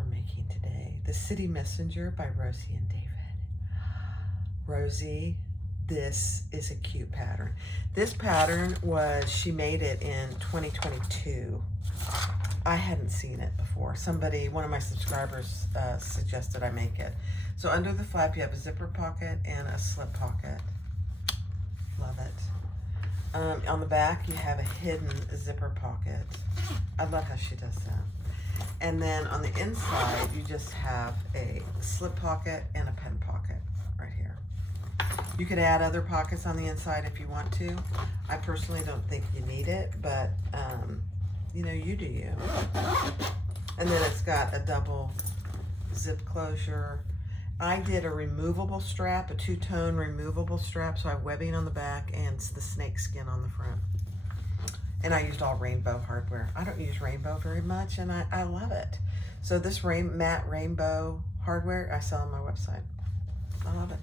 we're making today. The City Messenger by Rosie and David. Rosie, this is a cute pattern. This pattern she made it in 2022. I hadn't seen it before. One of my subscribers suggested I make it. So under the flap, you have a zipper pocket and a slip pocket. Love it. On the back, you have a hidden zipper pocket. I love how she does that. And then on the inside, you just have a slip pocket and a pen pocket right here. You could add other pockets on the inside if you want to. I personally don't think you need it, but you know, you do you. And then it's got a double zip closure. I did a removable strap, a two-tone removable strap, so I have webbing on the back and the snake skin on the front. And I used all rainbow hardware. I don't use rainbow very much, and I love it. So this matte rainbow hardware, I sell on my website. I love it.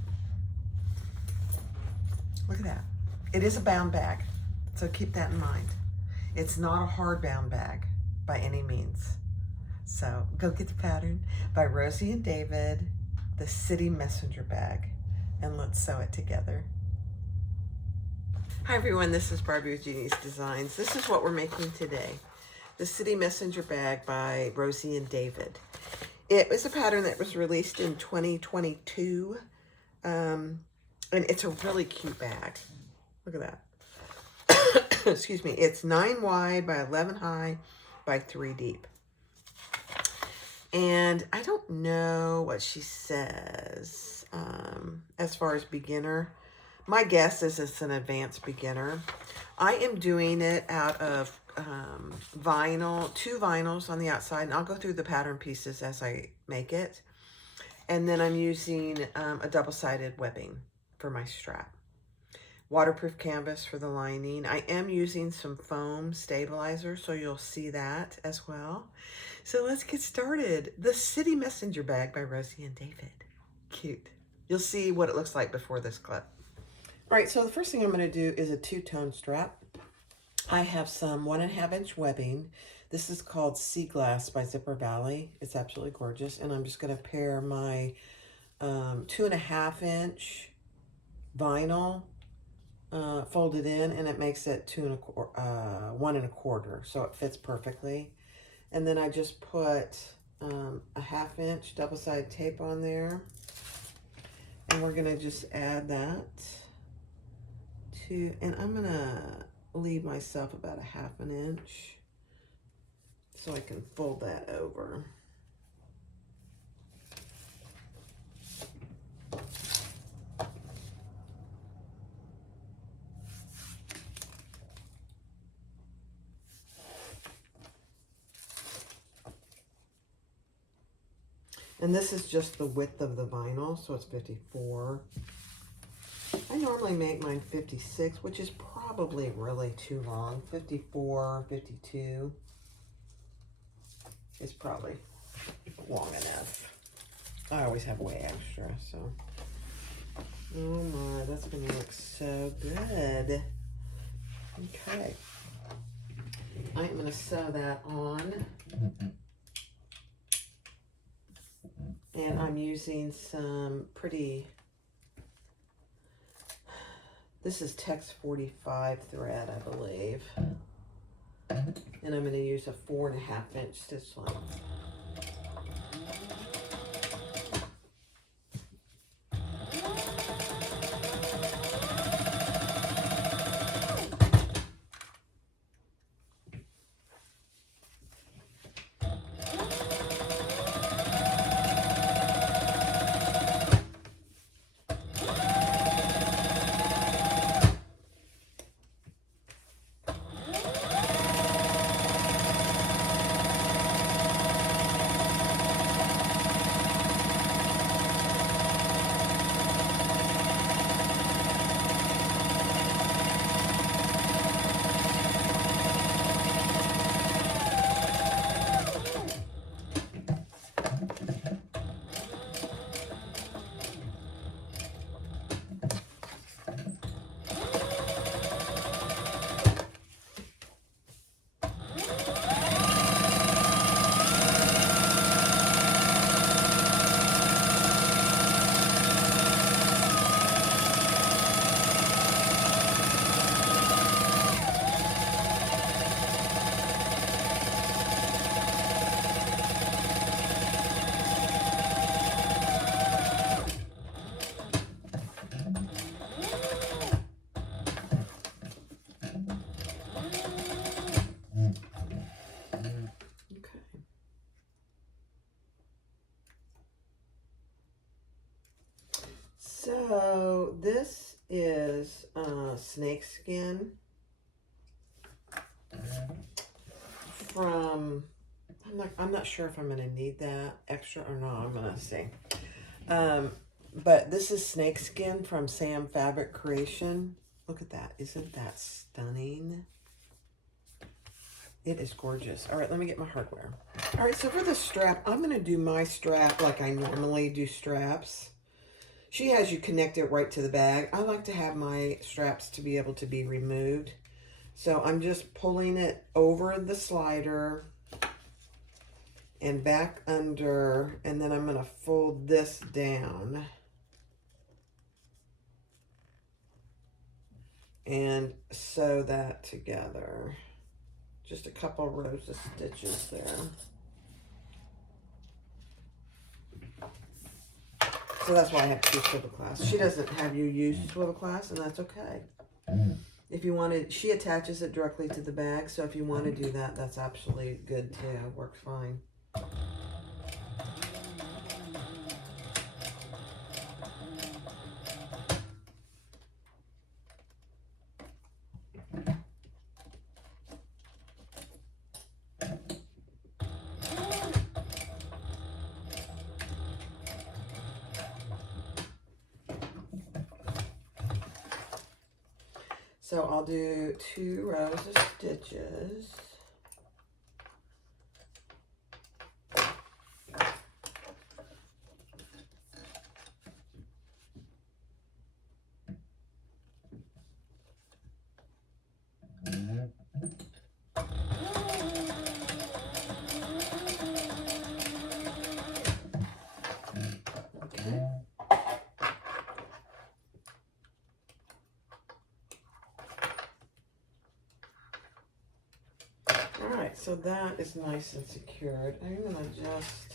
Look at that. It is a bound bag, so keep that in mind. It's not a hard bound bag by any means. So go get the pattern by Rosie and David, the City Messenger bag, and let's sew it together. Hi everyone, this is Barbie with Jeannie's Designs. This is what we're making today. The City Messenger bag by Rosie and David. It was a pattern that was released in 2022. And it's a really cute bag. Look at that. Excuse me. It's 9 wide by 11 high by 3 deep. And I don't know what she says as far as beginner. My guess is it's an advanced beginner. I am doing it out of vinyl, 2 vinyls on the outside, and I'll go through the pattern pieces as I make it. And then I'm using a double-sided webbing for my strap. Waterproof canvas for the lining. I am using some foam stabilizer, so you'll see that as well. So let's get started. The City Messenger bag by Rosie and David. Cute. You'll see what it looks like before this clip. All right, so the first thing I'm going to do is a 2-tone strap. I have some 1.5 inch webbing. This is called Sea Glass by Zipper Valley. It's absolutely gorgeous. And I'm just going to pair my 2.5 inch vinyl folded in, and it makes it 1.25, so it fits perfectly. And then I just put a 1/2 inch double-sided tape on there, and we're gonna just add that to, and I'm gonna leave myself about a 1/2 inch so I can fold that over. And this is just the width of the vinyl, so it's 54. I normally make mine 56, which is probably really too long. 54, 52 is probably long enough. I always have way extra, so. Oh my, that's gonna look so good. Okay. I'm gonna sew that on. And I'm using some pretty, this is Tex 45 thread, I believe. And I'm going to use a 4.5 inch stitch length. So this is snake skin from, I'm not sure if I'm going to need that extra or not. I'm going to see. But this is snake skin from Sam Fabric Creation. Look at that. Isn't that stunning? It is gorgeous. All right, let me get my hardware. All right, so for the strap, I'm going to do my strap like I normally do straps. She has you connect it right to the bag. I like to have my straps to be able to be removed. So I'm just pulling it over the slider and back under, and then I'm going to fold this down and sew that together. Just a couple rows of stitches there. So that's why I have two swivel clasps. She doesn't have you use swivel clasps, and that's okay. If you wanted, she attaches it directly to the bag, so if you want to do that, that's absolutely good too. Works fine. So I'll do 2 rows of stitches. Alright, so that is nice and secured. I'm going to just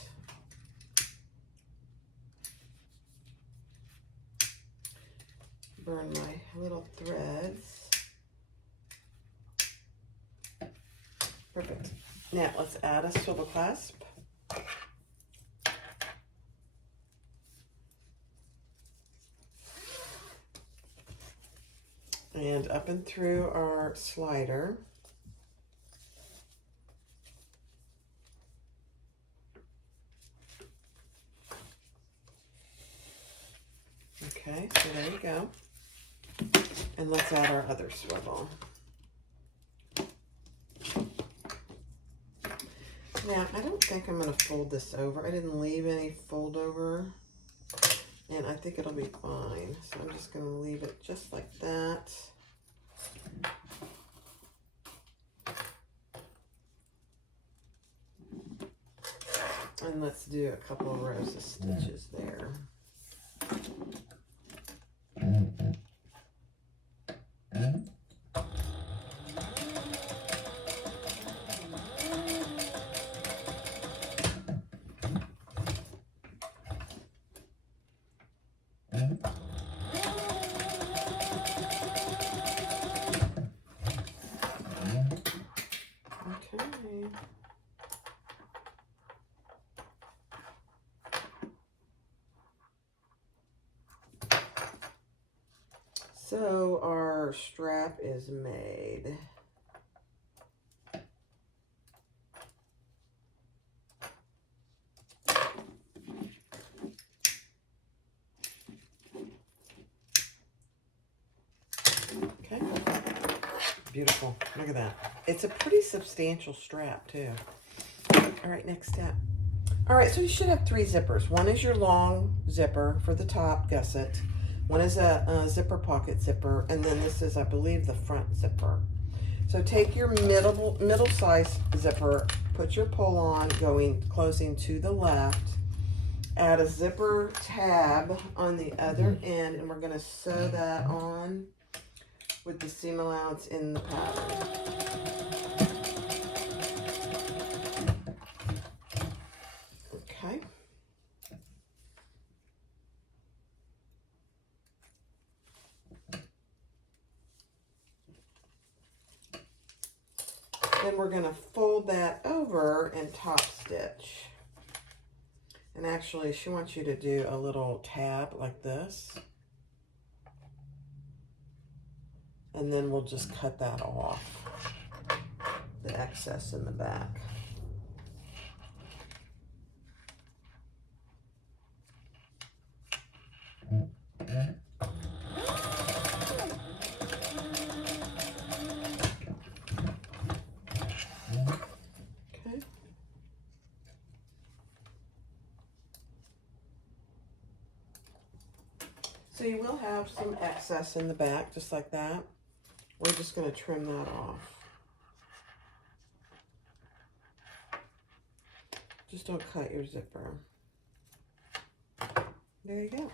burn my little threads. Perfect. Now let's add a swivel clasp. And up and through our slider. Okay, so there you go. And let's add our other swivel. Now, I don't think I'm going to fold this over. I didn't leave any fold over. And I think it'll be fine. So I'm just going to leave it just like that. And let's do a couple of rows of stitches there. Okay. So our strap is made. Okay. Beautiful. Look at that. It's a pretty substantial strap too. All right, next step. All right, so you should have 3 zippers. One is your long zipper for the top gusset. One is a zipper pocket zipper, and then this is, I believe, the front zipper. So take your middle size zipper, put your pull on, closing to the left. Add a zipper tab on the other end, and we're going to sew that on with the seam allowance in the pattern. Okay. Then we're going to fold that over and top stitch. And actually, she wants you to do a little tab like this. And then we'll just cut that off, the excess in the back. Okay. So you will have some excess in the back, just like that. We're just going to trim that off. Just don't cut your zipper. There you go.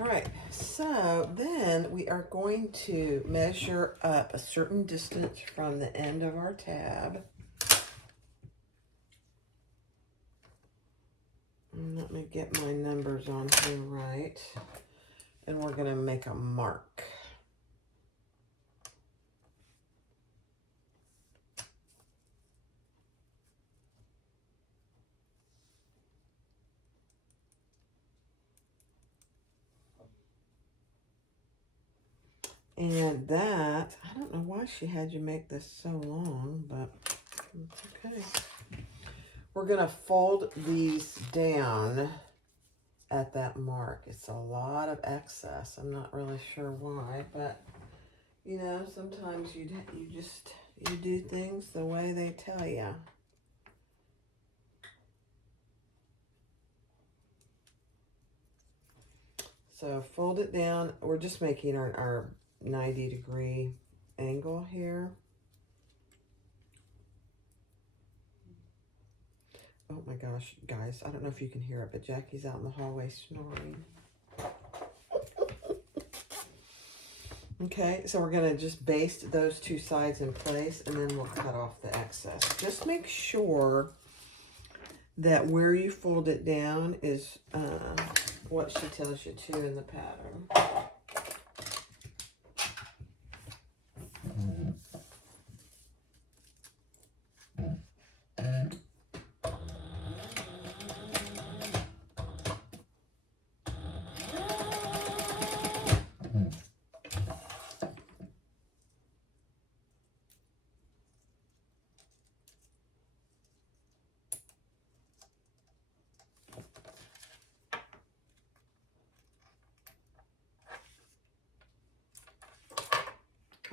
All right, so then we are going to measure up a certain distance from the end of our tab. And let me get my numbers on here right. And we're going to make a mark. And that, I don't know why she had you make this so long, but it's okay. We're going to fold these down at that mark. It's a lot of excess. I'm not really sure why, but you know, sometimes you do things the way they tell you. So fold it down. We're just making our 90-degree angle here. Oh my gosh, guys, I don't know if you can hear it, but Jackie's out in the hallway snoring. Okay, so we're going to just baste those two sides in place, and then we'll cut off the excess. Just make sure that where you fold it down is what she tells you to in the pattern.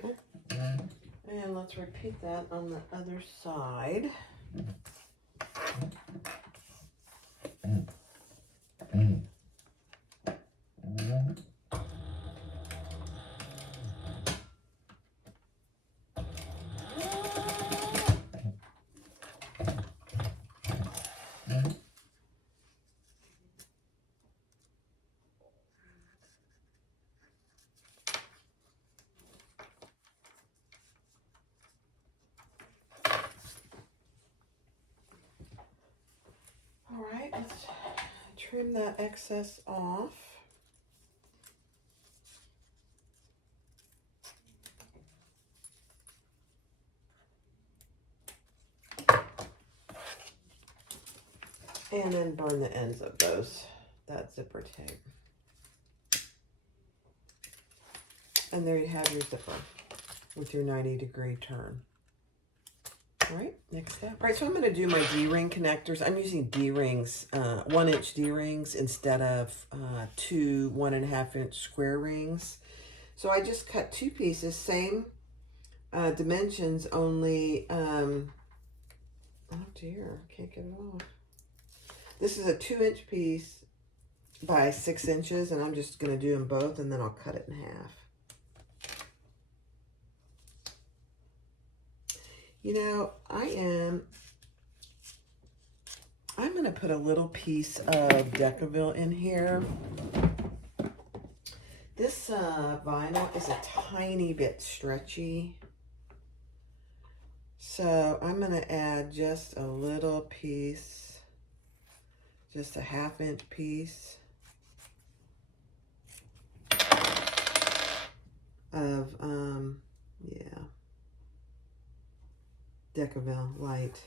Okay. And let's repeat that on the other side. All right, let's trim that excess off. And then burn the ends of that zipper tape. And there you have your zipper with your 90-degree turn. All right, next step. All right, so I'm going to do my D-ring connectors. I'm using D-rings, 1-inch D-rings instead of 2 1.5-inch square rings. So I just cut 2 pieces, same dimensions, only, oh dear, I can't get it off. This is a 2-inch piece by 6 inches, and I'm just going to do them both, and then I'll cut it in half. You know, I'm going to put a little piece of Decaville in here. This vinyl is a tiny bit stretchy. So I'm going to add just a little piece, just a 1/2-inch piece of, yeah. Decaville light.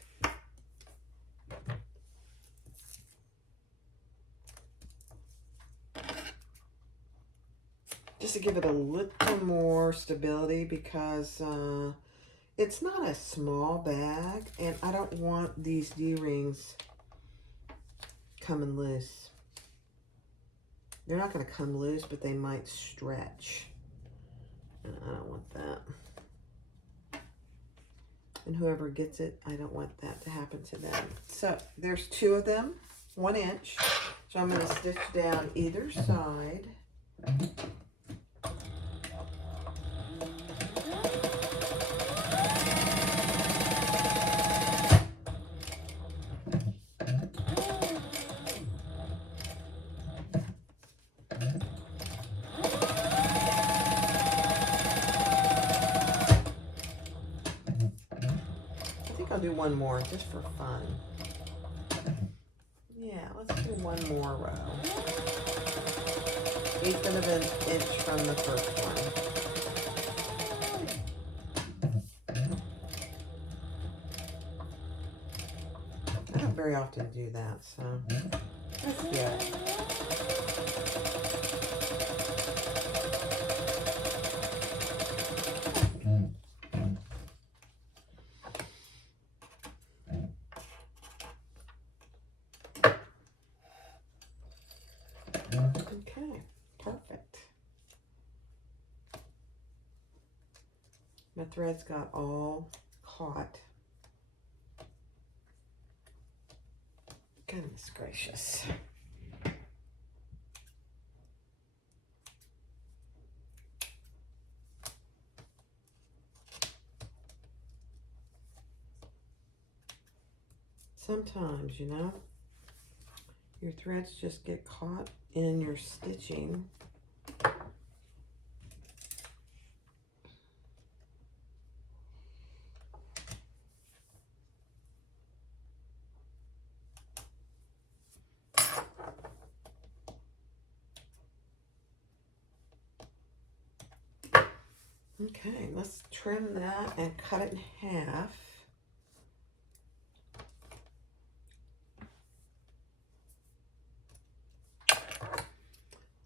Just to give it a little more stability, because it's not a small bag, and I don't want these D-rings coming loose. They're not going to come loose, but they might stretch. And I don't want that. And whoever gets it, I don't want that to happen to them. So there's 2 of them, 1 inch. So I'm going to stitch down either side. I'll do one more just for fun. Yeah, let's do one more row. 1/8 of an inch from the first one. I don't very often do that, so let's do it. Okay, perfect. My threads got all caught. Goodness gracious. Sometimes, you know, your threads just get caught in your stitching. Okay, let's trim that and cut it in half.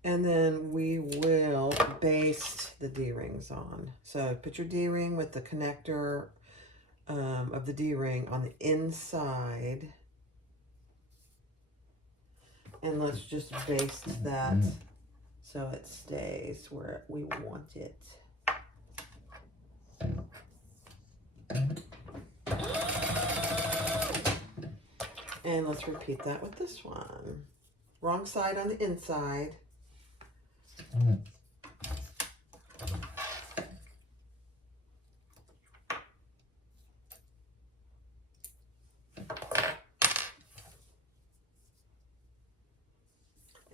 And then we will baste the D-rings on. So put your D-ring with the connector of the D-ring on the inside. And let's just baste that so it stays where we want it. And let's repeat that with this one. Wrong side on the inside.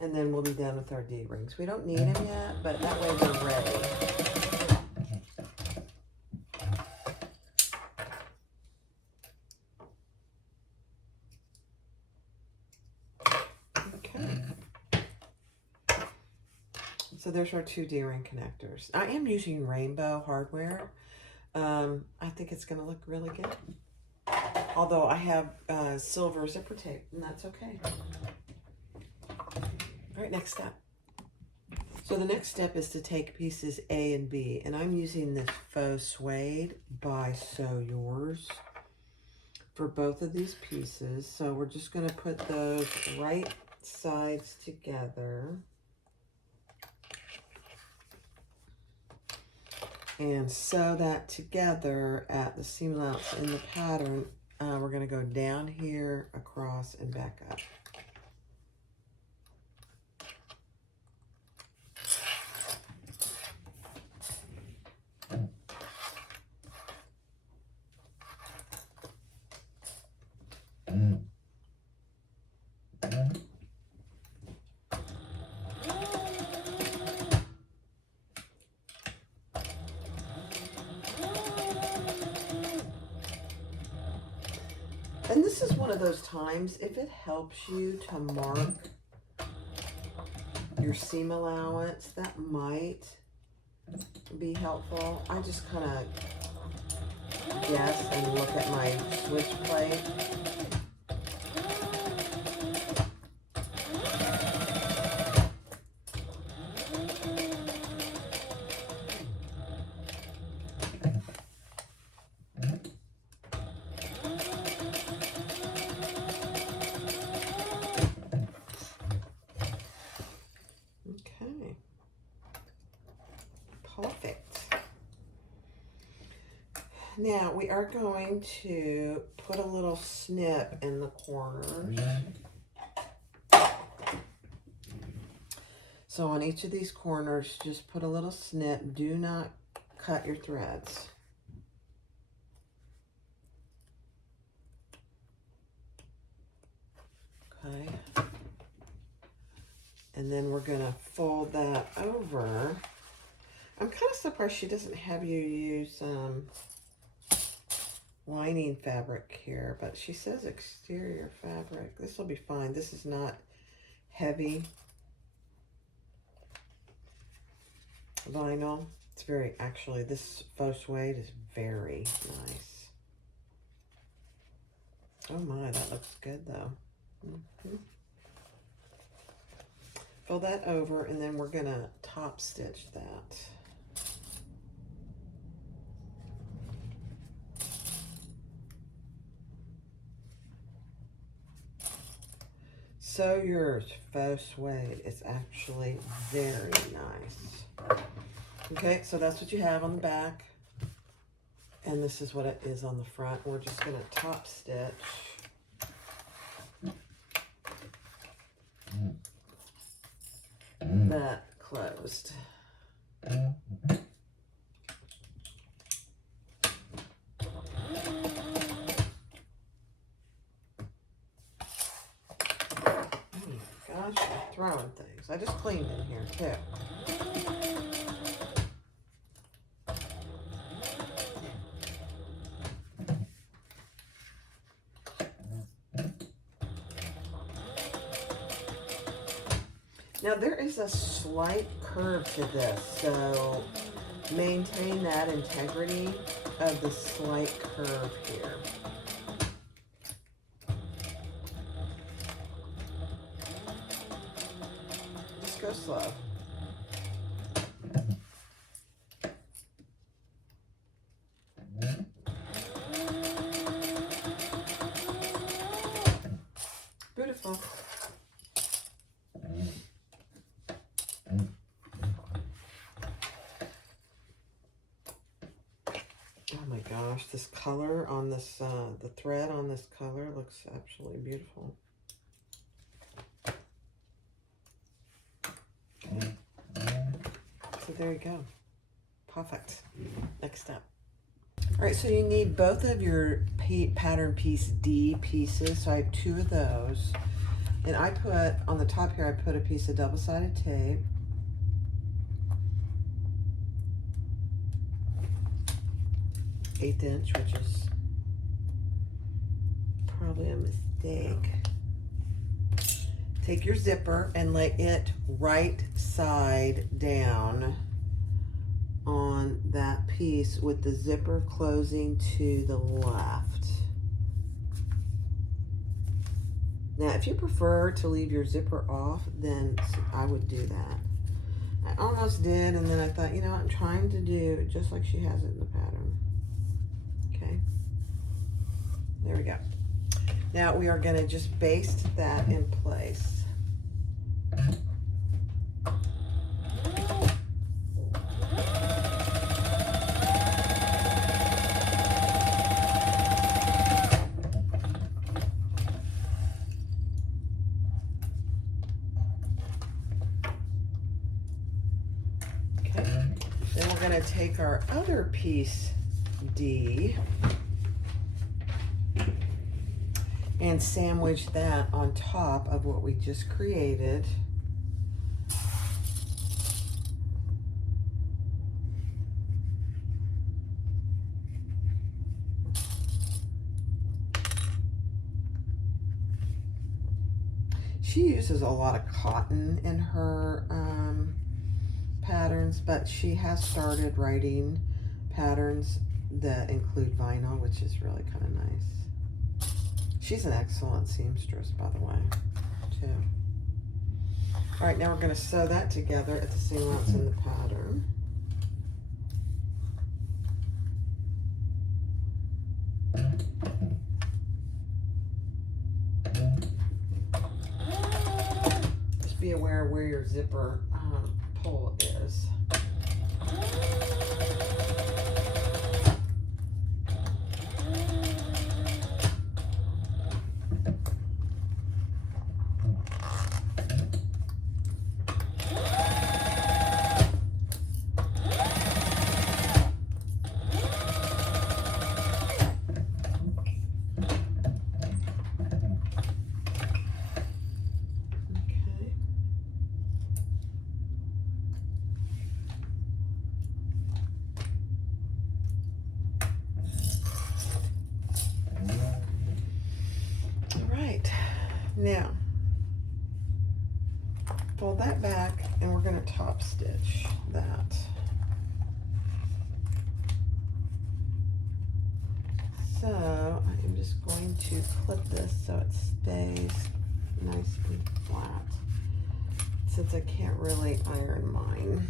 And then we'll be done with our D-rings. We don't need them yet, but that way they're ready. So there's our 2 D-ring connectors. I am using rainbow hardware. I think it's going to look really good. Although I have silver zipper tape, and that's okay. All right, next step. So the next step is to take pieces A and B, and I'm using this faux suede by Sew Yours for both of these pieces. So we're just going to put those right sides together. And sew that together at the seam allowance in the pattern. We're going to go down here, across, and back up. And this is one of those times, if it helps you to mark your seam allowance, that might be helpful. I just kind of guess and look at my switch plate. Okay. Perfect. Now we are going to put a little snip in the corners. So on each of these corners, just put a little snip. Do not cut your threads. Okay. And then we're gonna fold that over. I'm kind of surprised she doesn't have you use lining fabric here, but she says exterior fabric. This will be fine. This is not heavy vinyl. It's very, actually, this faux suede is very nice. Oh my, that looks good though. Fold that over, and then we're gonna top stitch that. Sew yours faux suede. It's actually very nice. Okay, so that's what you have on the back. And this is what it is on the front. We're just gonna top stitch. That closed. Gosh, I'm throwing things. I just cleaned in here too. Now there is a slight curve to this, so maintain that integrity of the slight curve here. Just go slow. Beautiful. Oh my gosh, this color on this, the thread on this color looks absolutely beautiful. So there you go. Perfect. Next step. All right, so you need both of your pattern piece D pieces. So I have 2 of those. And I put, on the top here, I put a piece of double-sided tape. Eighth inch, which is probably a mistake. Take your zipper and lay it right side down on that piece with the zipper closing to the left. Now, if you prefer to leave your zipper off, then I would do that. I almost did, and then I thought, you know, I'm trying to do it just like she has it in the pattern. Okay, there we go. Now we are going to just baste that in place. Then we're going to take our other piece D and sandwich that on top of what we just created. She uses a lot of cotton in her patterns, but she has started writing patterns that include vinyl, which is really kind of nice. She's an excellent seamstress, by the way, too. All right, now we're going to sew that together at the seam allowance in the pattern. Just be aware where your zipper pull is. Now, fold that back and we're going to top stitch that. So I'm just going to clip this so it stays nice and flat, since I can't really iron mine.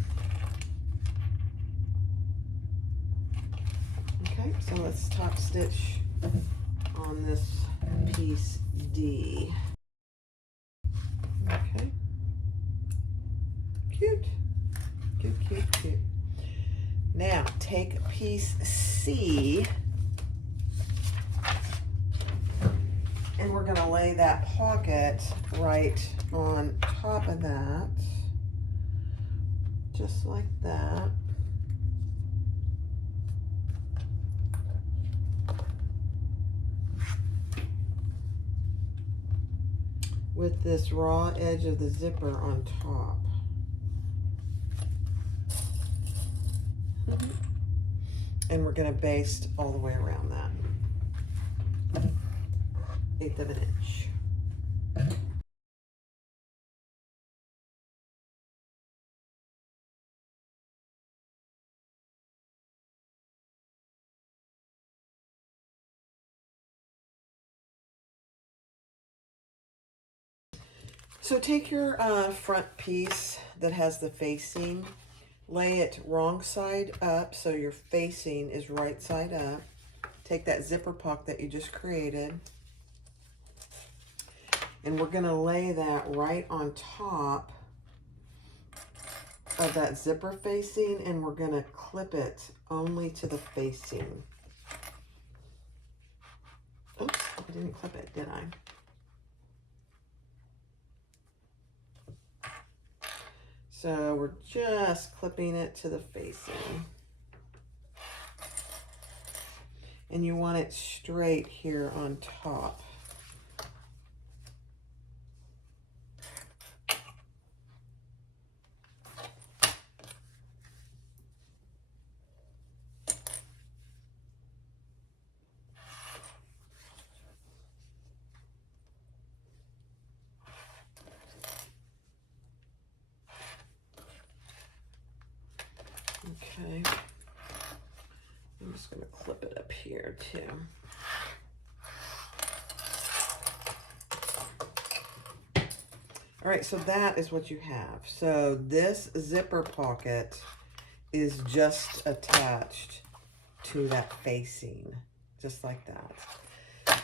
Okay, so let's top stitch on this piece D. Okay. Cute. Cute, cute, cute. Now, take piece C, and we're going to lay that pocket right on top of that, just like that. With this raw edge of the zipper on top. And we're going to baste all the way around that. 1/8 of an inch. So take your front piece that has the facing, lay it wrong side up so your facing is right side up. Take that zipper pocket that you just created, and we're going to lay that right on top of that zipper facing, and we're going to clip it only to the facing. Oops, I didn't clip it, did I? So we're just clipping it to the facing. And you want it straight here on top. Okay, I'm just going to clip it up here too. All right, so that is what you have. So this zipper pocket is just attached to that facing, just like that.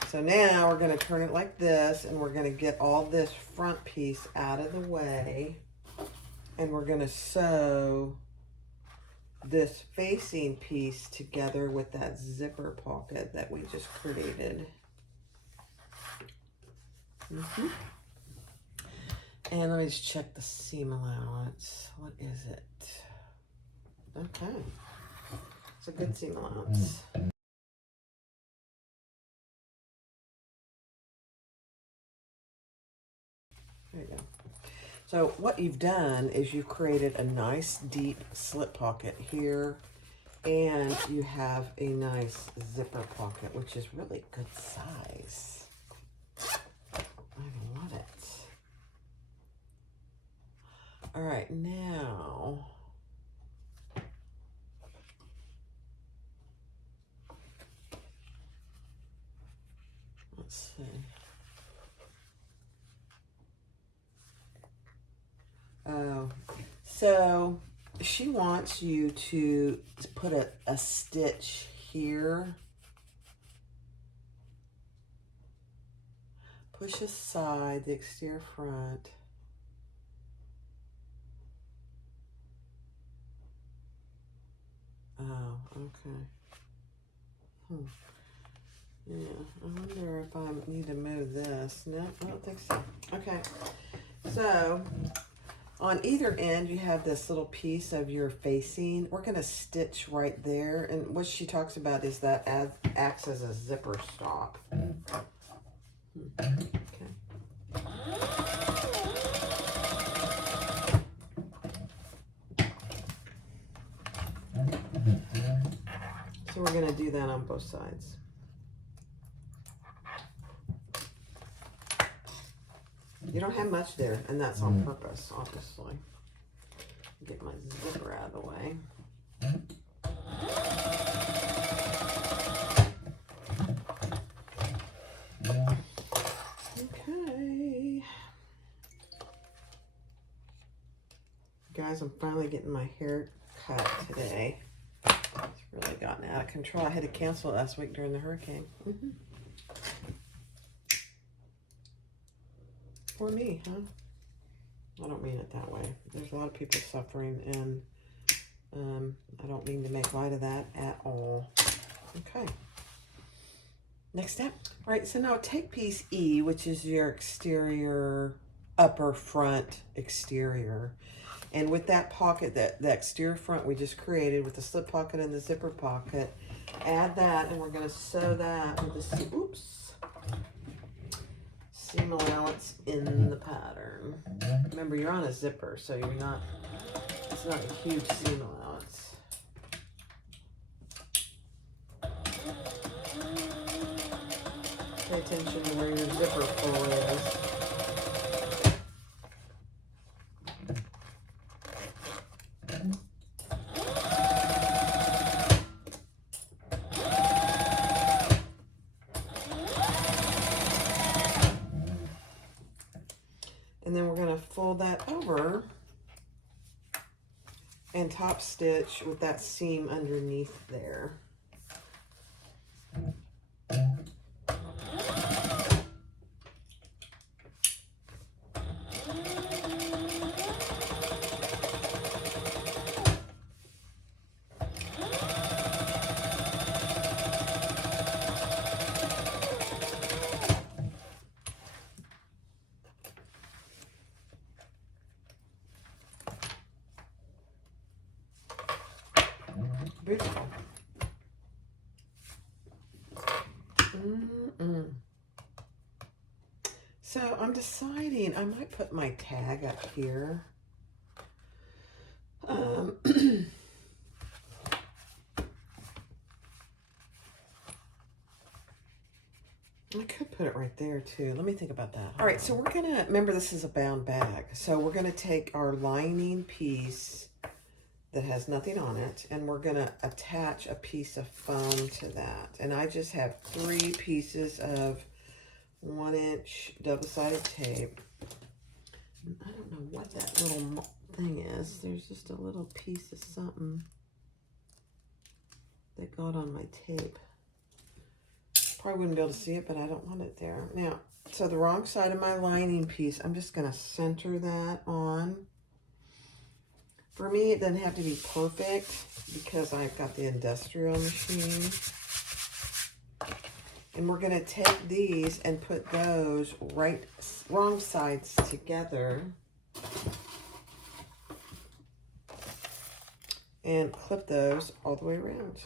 So now we're going to turn it like this, and we're going to get all this front piece out of the way, and we're going to sew this facing piece together with that zipper pocket that we just created. And let me just check the seam allowance. What is it? Okay, it's a good seam allowance. There you go. So what you've done is you've created a nice deep slip pocket here, and you have a nice zipper pocket, which is really good size. I love it. All right, now Let's see. Oh, so she wants you to put a stitch here. Push aside the exterior front. Oh, okay. Yeah, I wonder if I need to move this. No, I don't think so. Okay, so on either end you have this little piece of your facing. We're going to stitch right there, and what she talks about is that acts as a zipper stop. Okay. So we're going to do that on both sides. You don't have much there, and that's on purpose, obviously. Get my zipper out of the way. Okay. Guys, I'm finally getting my hair cut today. It's really gotten out of control. I had to cancel it last week during the hurricane. For me, huh? I don't mean it that way. There's a lot of people suffering, and I don't mean to make light of that at all. Okay. Next step. All right, so now take piece E, which is your exterior, upper front exterior. And with that pocket, that exterior front we just created with the slip pocket and the zipper pocket, add that, and we're going to sew that with the seam allowance in the pattern. Remember, you're on a zipper, so it's not a huge seam allowance. Pay attention to where your zipper pull is. And then we're going to fold that over and top stitch with that seam underneath there. Beautiful. So I'm deciding I might put my tag up here. I could put it right there too. Let me think about that. All right, so we're gonna, remember this is a bound bag. So we're gonna take our lining piece that has nothing on it, and we're gonna attach a piece of foam to that. And I just have 3 pieces of 1-inch double-sided tape. And I don't know what that little thing is. There's just a little piece of something that got on my tape. Probably wouldn't be able to see it, but I don't want it there. Now, so the wrong side of my lining piece, I'm just gonna center that on. For me, it doesn't have to be perfect because I've got the industrial machine. And we're going to take these and put those wrong sides together. And clip those all the way around.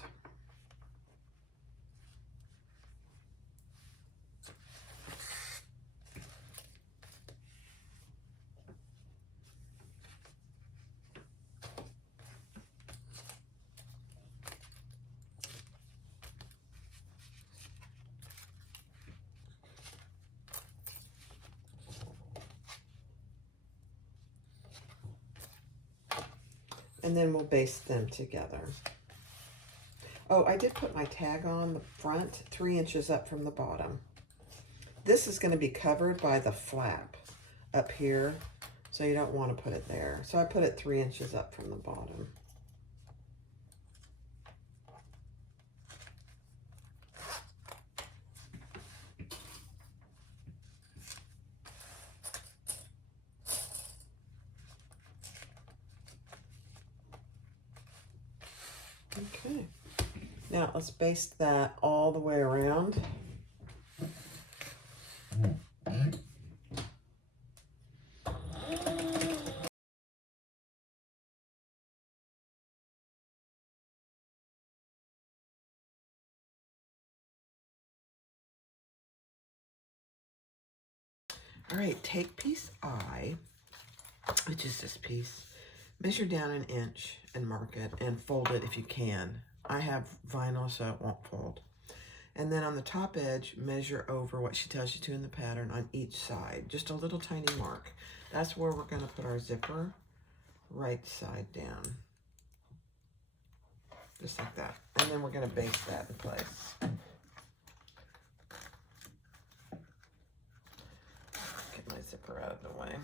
And then we'll baste them together. Oh, I did put my tag on the front, 3 inches up from the bottom. this is going to be covered by the flap up here, so you don't want to put it there. So I put it 3 inches up from the bottom. Okay, now let's baste that all the way around. All right, take piece I, which is this piece, measure down 1 inch and mark it and fold it if you can. I have vinyl, so it won't fold. And then on the top edge, measure over what she tells you to in the pattern on each side. Just a little tiny mark. That's where we're going to put our zipper, right side down. Just like that. And then we're going to baste that in place. Get my zipper out of the way.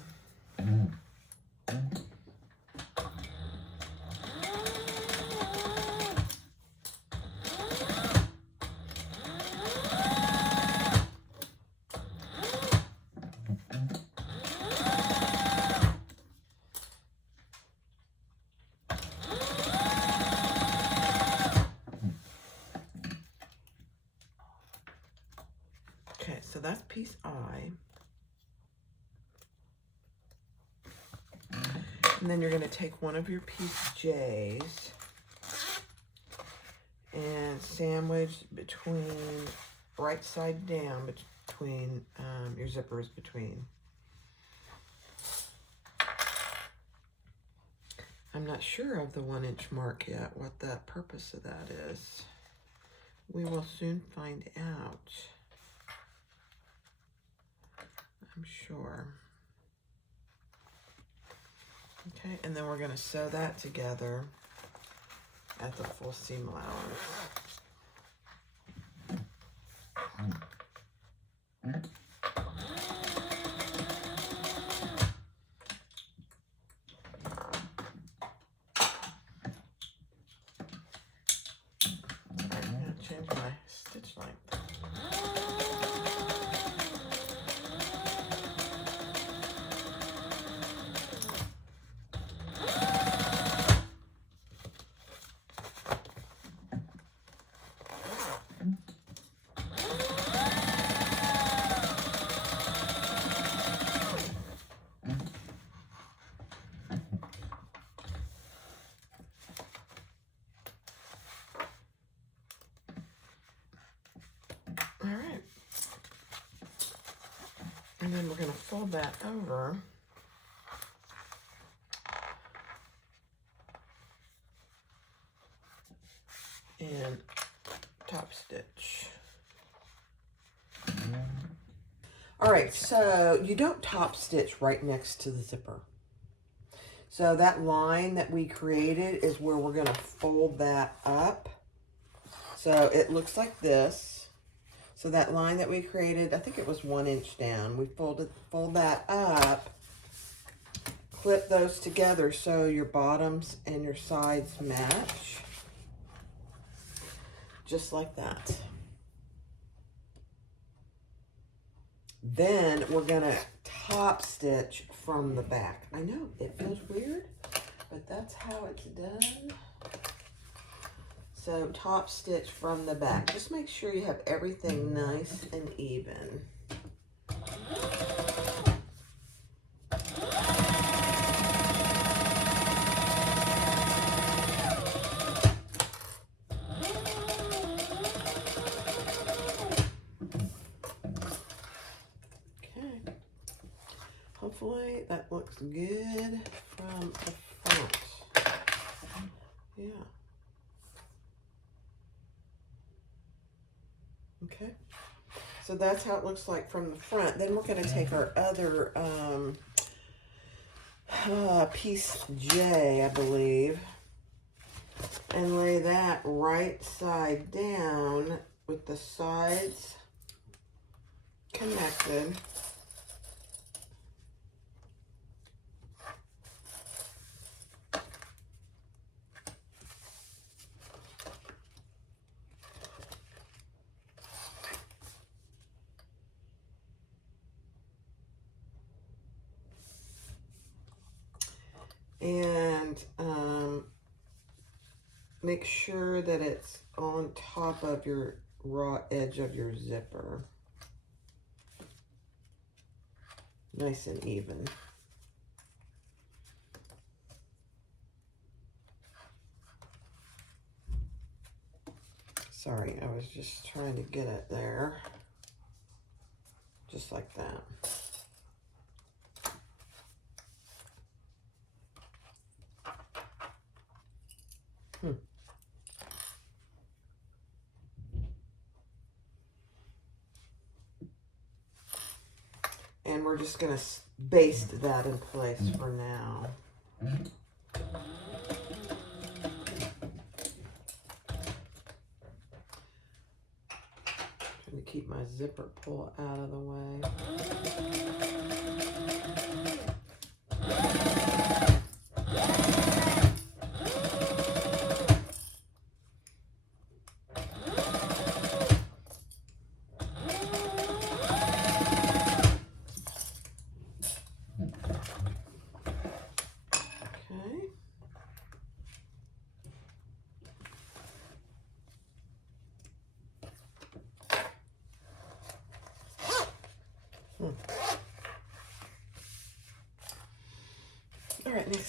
Okay, so that's piece I. And then you're going to take one of your piece J's and sandwich between, right side down, between your zippers between. I'm not sure of the 1 inch mark yet, what the purpose of that is. We will soon find out. I'm sure. Okay, and then we're going to sew that together at the full seam allowance. I'm going to change my stitch length. All right, and then we're going to fold that over and top stitch. All right, so you don't top stitch right next to the zipper. So that line that we created is where we're going to fold that up. So it looks like this. So that line that we created, I think it was 1 inch down. We fold that up, clip those together so your bottoms and your sides match. Just like that. Then we're gonna top stitch from the back. I know, it feels weird, but that's how it's done. So top stitch from the back. Just make sure you have everything nice and even. Okay. Hopefully that looks good from the front. Yeah. Okay, so that's how it looks like from the front. Then we're going to take our other piece J, I believe, and lay that right side down with the sides connected. And make sure that it's on top of your raw edge of your zipper. Nice and even. Sorry, I was just trying to get it there. Just like that. And we're just going to baste that in place for now. Trying to keep my zipper pull out of the way.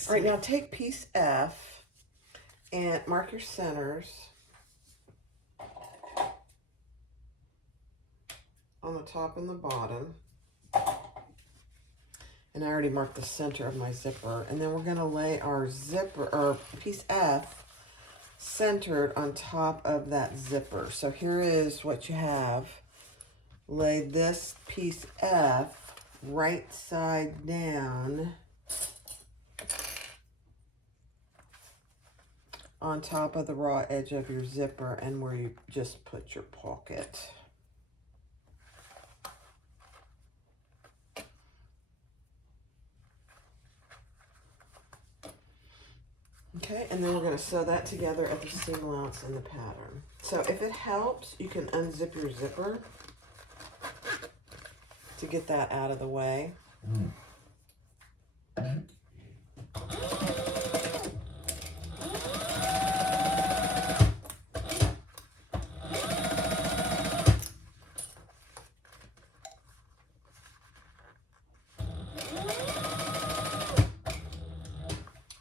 All right, now take piece F and mark your centers on the top and the bottom. And I already marked the center of my zipper. And then we're going to lay our zipper, or piece F, centered on top of that zipper. So here is what you have. Lay this piece F right side down on top of the raw edge of your zipper and where you just put your pocket. Okay, and then we're going to sew that together at the seam allowance in the pattern. So if it helps, you can unzip your zipper to get that out of the way.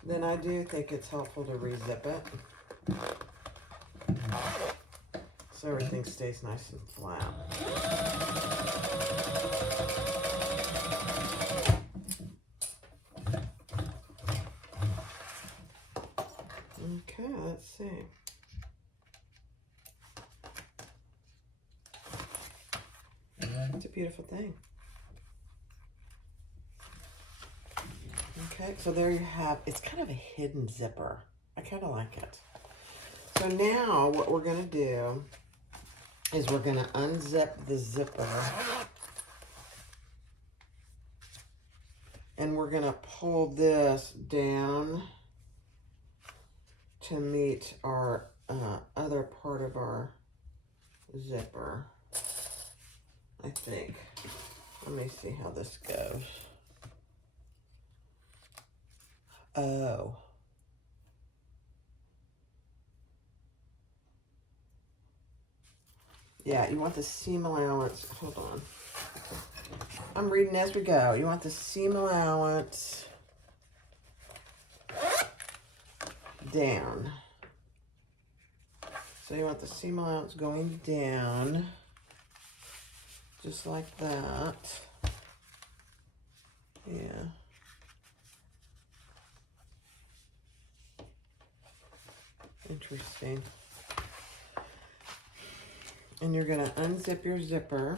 Then I do think it's helpful to re-zip it so everything stays nice and flat. Okay, let's see. It's a beautiful thing. Okay, so there you have, it's kind of a hidden zipper. I kind of like it. So now what we're going to do is we're going to unzip the zipper and we're going to pull this down to meet our other part of our zipper, I think. Let me see how this goes. Oh. Yeah, you want the seam allowance. Hold on. I'm reading as we go. You want the seam allowance down. So you want the seam allowance going down, just like that. Yeah. Interesting. And you're going to unzip your zipper.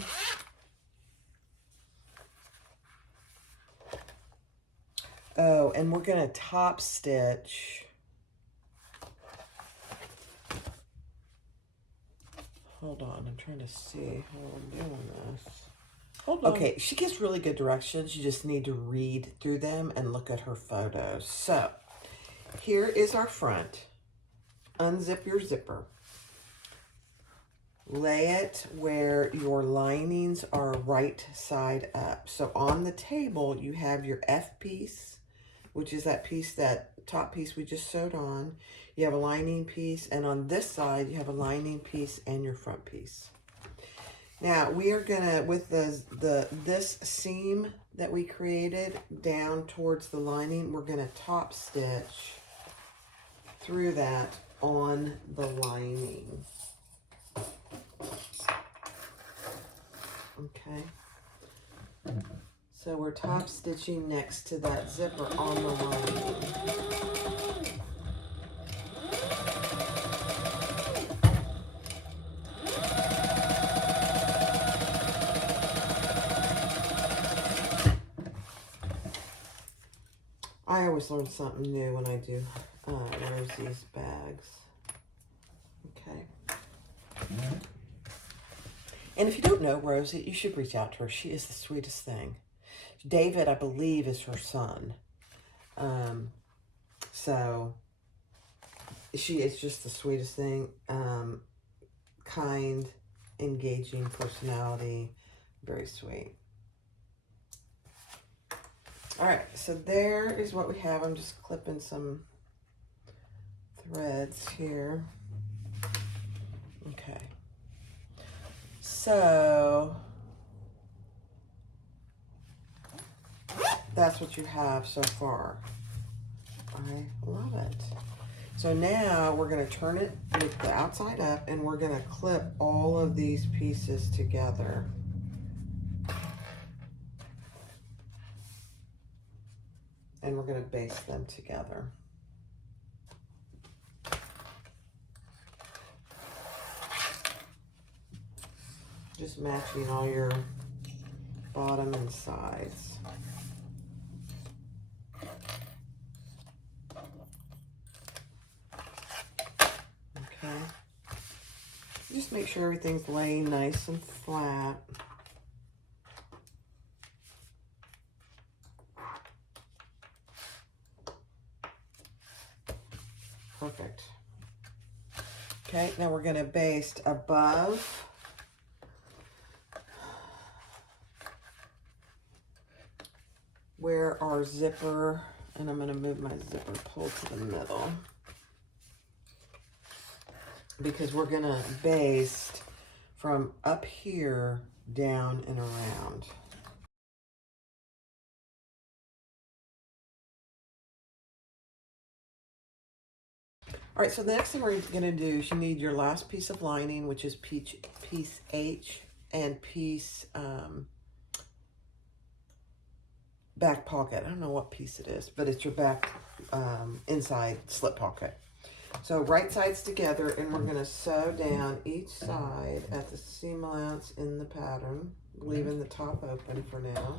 Oh, and we're going to top stitch. Hold on, I'm trying to see how I'm doing this. Hold on. Okay, she gives really good directions. You just need to read through them and look at her photos. So, here is our front. Unzip your zipper. Lay it where your linings are right side up. So on the table, you have your F piece, which is that piece, that top piece we just sewed on. You have a lining piece, and on this side, you have a lining piece and your front piece. Now, we are gonna, with this seam that we created down towards the lining, we're gonna top stitch through that on the lining. Okay, so we're top stitching next to that zipper on the lining. I always learn something new when I do Rosie's bags. Okay. And if you don't know Rosie, you should reach out to her. She is the sweetest thing. David, I believe, is her son. So she is just the sweetest thing. Kind, engaging personality, very sweet. All right, so there is what we have. I'm just clipping some threads here. Okay. So that's what you have so far. I love it. So now we're going to turn it with the outside up, and we're going to clip all of these pieces together. And we're going to baste them together. Just matching all your bottom and sides. Okay. Just make sure everything's laying nice and flat. Perfect. Okay, now we're going to baste above where our zipper, and I'm going to move my zipper pull to the middle, because we're going to baste from up here down and around. All right, so the next thing we're going to do is you need your last piece of lining, which is piece H, and piece back pocket. I don't know what piece it is, but it's your back inside slip pocket. So right sides together, and we're going to sew down each side at the seam allowance in the pattern, leaving the top open for now.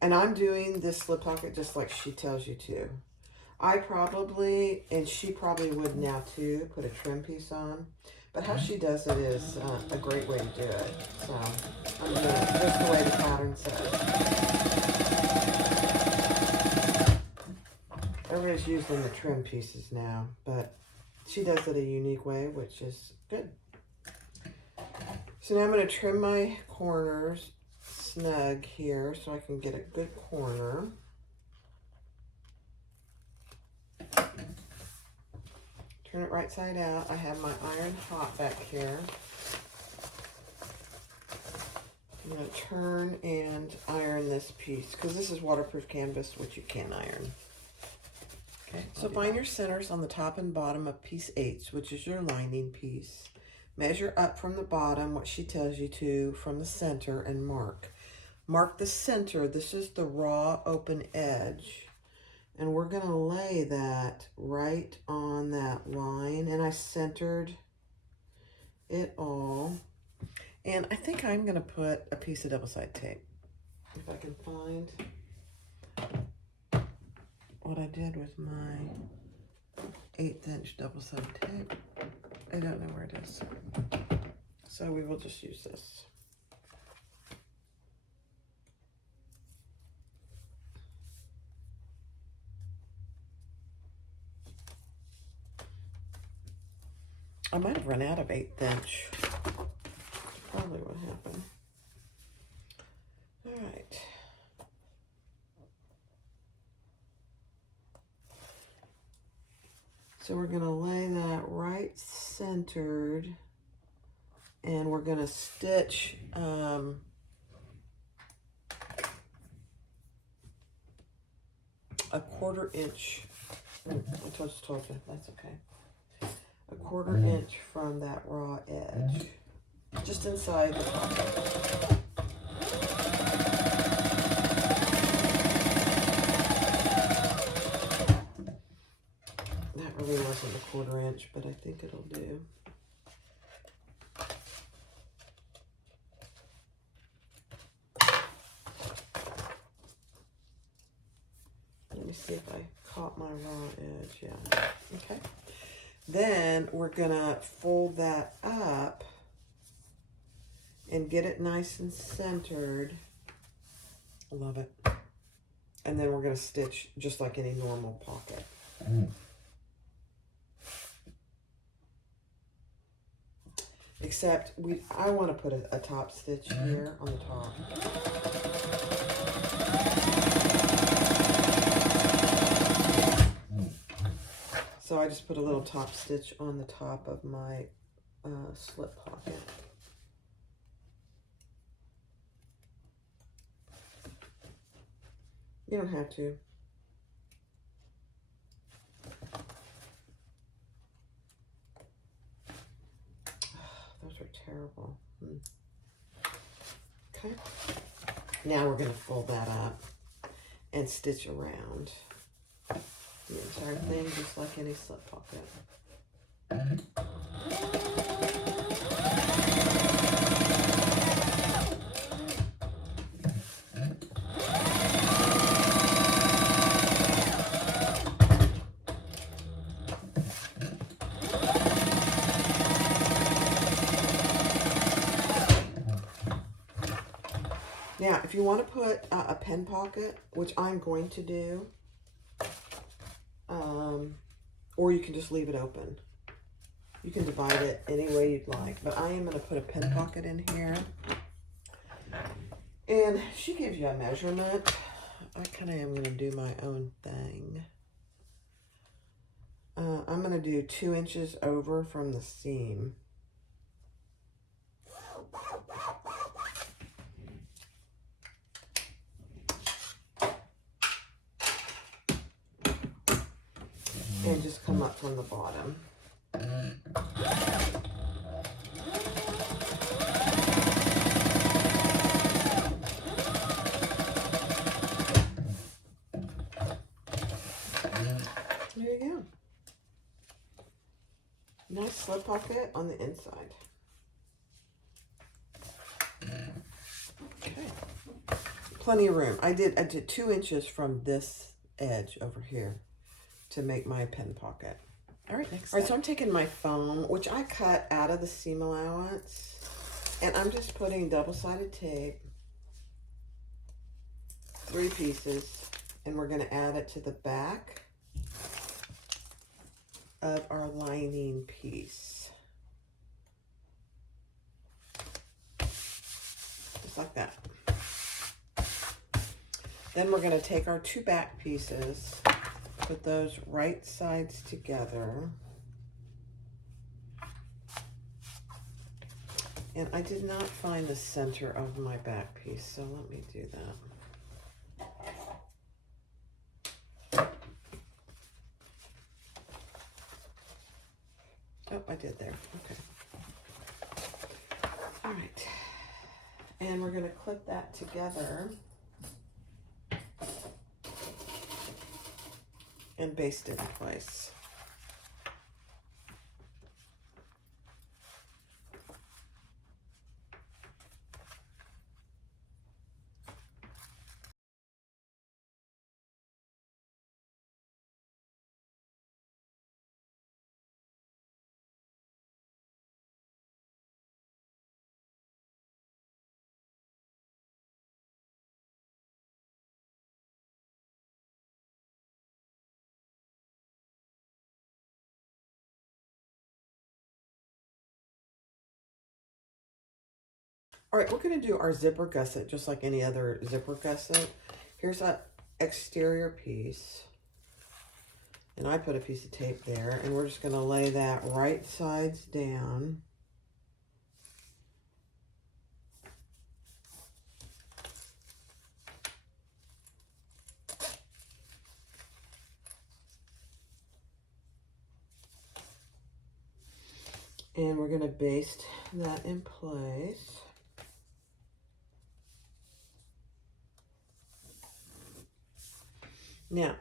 And I'm doing this slip pocket just like she tells you to. I probably, and she probably would now too, put a trim piece on. But how she does it is a great way to do it. So I'm doing it just the way the pattern says. Everybody's using the trim pieces now, but she does it a unique way, which is good. So now I'm going to trim my corners snug here so I can get a good corner. Turn it right side out. I have my iron hot back here. I'm going to turn and iron this piece because this is waterproof canvas, which you can iron. Okay, so find your centers on the top and bottom of piece H, which is your lining piece. Measure up from the bottom, what she tells you to, from the center, and mark. Mark the center. This is the raw open edge. And we're going to lay that right on that line. And I centered it all. And I think I'm going to put a piece of double-sided tape. If I can find what I did with my 1/8 inch double-sided tape. I don't know where it is. So we will just use this. I might have run out of 1/8 inch. Probably what happened. All right. So we're gonna lay that right centered, and we're gonna stitch a 1/4 inch. I just told you, that's okay. A 1/4 inch from that raw edge, just inside the pocket. That really wasn't a 1/4 inch, but I think it'll do. Let me see if I caught my raw edge. Yeah. Okay. Then we're gonna fold that up and get it nice and centered. Love it. And then we're gonna stitch just like any normal pocket. Except I want to put a top stitch here on the top. So I just put a little top stitch on the top of my slip pocket. You don't have to. Those are terrible. Okay. Now we're going to fold that up and stitch around the entire thing, just like any slip pocket. Now, if you want to put a pen pocket, which I'm going to do, or you can just leave it open. You can divide it any way you'd like, but I am going to put a pen pocket in here. And she gives you a measurement. I kind of am going to do my own thing. I'm going to do 2 inches over from the seam. And just come up from the bottom. There you go. Nice slip pocket on the inside. Okay. Plenty of room. I did 2 inches from this edge over here to make my pen pocket. All right, next. All right, so I'm taking my foam, which I cut out of the seam allowance, and I'm just putting double-sided tape, 3 pieces, and we're going to add it to the back of our lining piece. Just like that. Then we're going to take our 2 back pieces, put those right sides together. And I did not find the center of my back piece, so let me do that. Oh, I did there. Okay. All right. And we're going to clip that together and baste it in place. All right, we're going to do our zipper gusset just like any other zipper gusset. Here's that exterior piece. And I put a piece of tape there. And we're just going to lay that right sides down. And we're going to baste that in place. Now,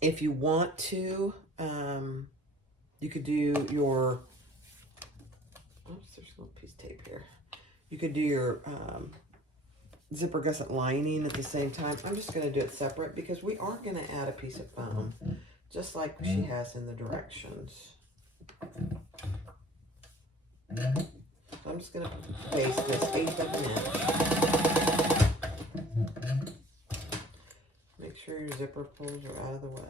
if you want to, you could do your, oops, there's a little piece of tape here. You could do your zipper gusset lining at the same time. I'm just going to do it separate because we are going to add a piece of foam, just like she has in the directions. So I'm just going to baste this 1/8 of an inch. Make sure your zipper pulls are out of the way.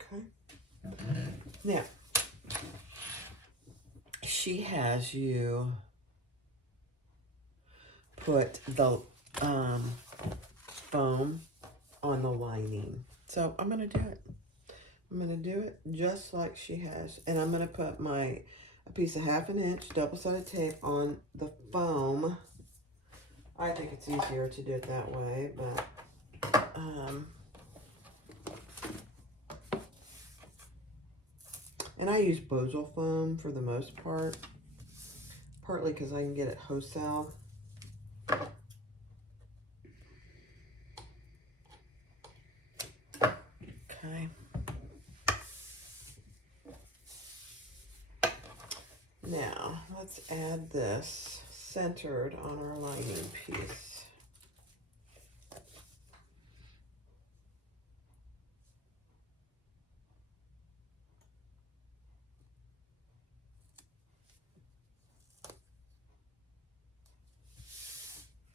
Okay. Now, she has you put the foam on the lining. So I'm going to do it. I'm going to do it just like she has. And I'm going to put a piece of 1/2 inch double-sided tape on the foam. I think it's easier to do it that way, but and I use Bosal foam for the most part, partly because I can get it wholesale. Okay. Now, let's add this centered on our lining piece.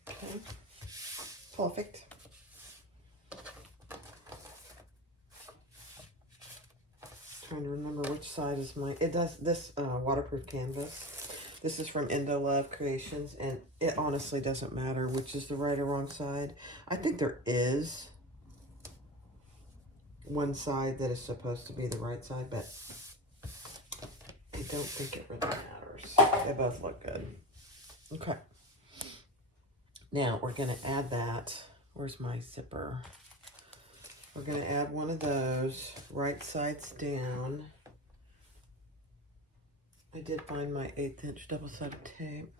Okay, perfect. Trying to remember which side is mine. It does this waterproof canvas. This is from Indo Love Creations, and it honestly doesn't matter which is the right or wrong side. I think there is one side that is supposed to be the right side, but I don't think it really matters. They both look good. Okay. Now we're going to add that. Where's my zipper? We're going to add one of those right sides down. I did find my 1/8 inch double-sided tape.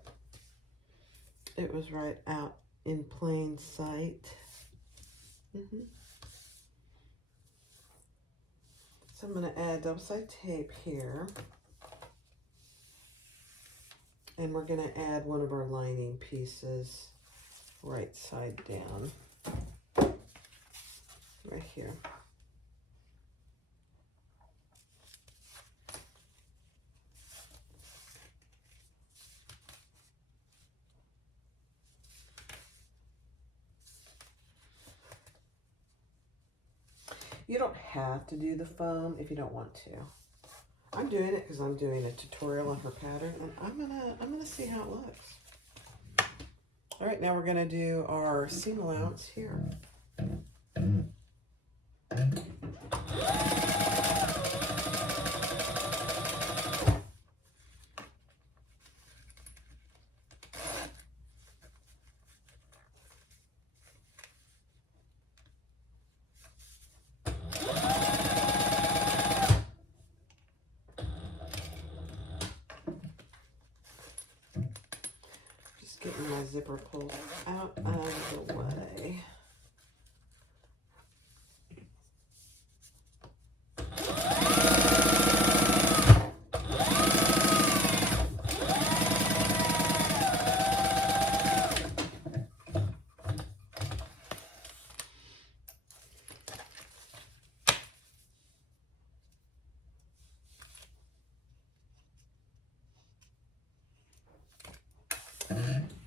It was right out in plain sight. So I'm going to add double-sided tape here. And we're going to add one of our lining pieces right side down. Right here. You don't have to do the foam if you don't want to. I'm doing it because I'm doing a tutorial on her pattern, and I'm gonna see how it looks. All right, now we're gonna do our seam allowance here. Getting my zipper pulled out of the way.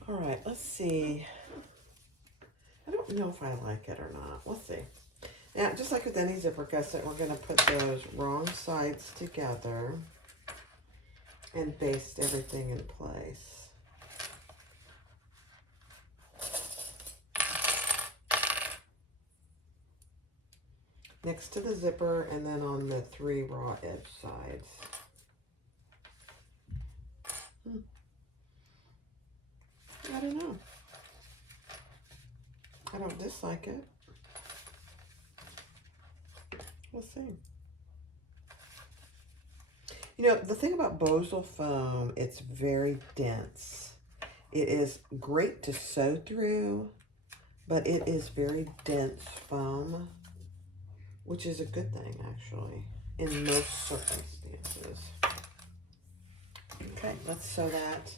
All right, let's see. I don't know if I like it or not. Let's see. Now, just like with any zipper gusset, we're going to put those wrong sides together and baste everything in place. Next to the zipper and then on the 3 raw edge sides. I don't know. I don't dislike it. Let's see. You know, the thing about Bosal foam, it's very dense. It is great to sew through, but it is very dense foam, which is a good thing, actually, in most circumstances. Okay, let's sew that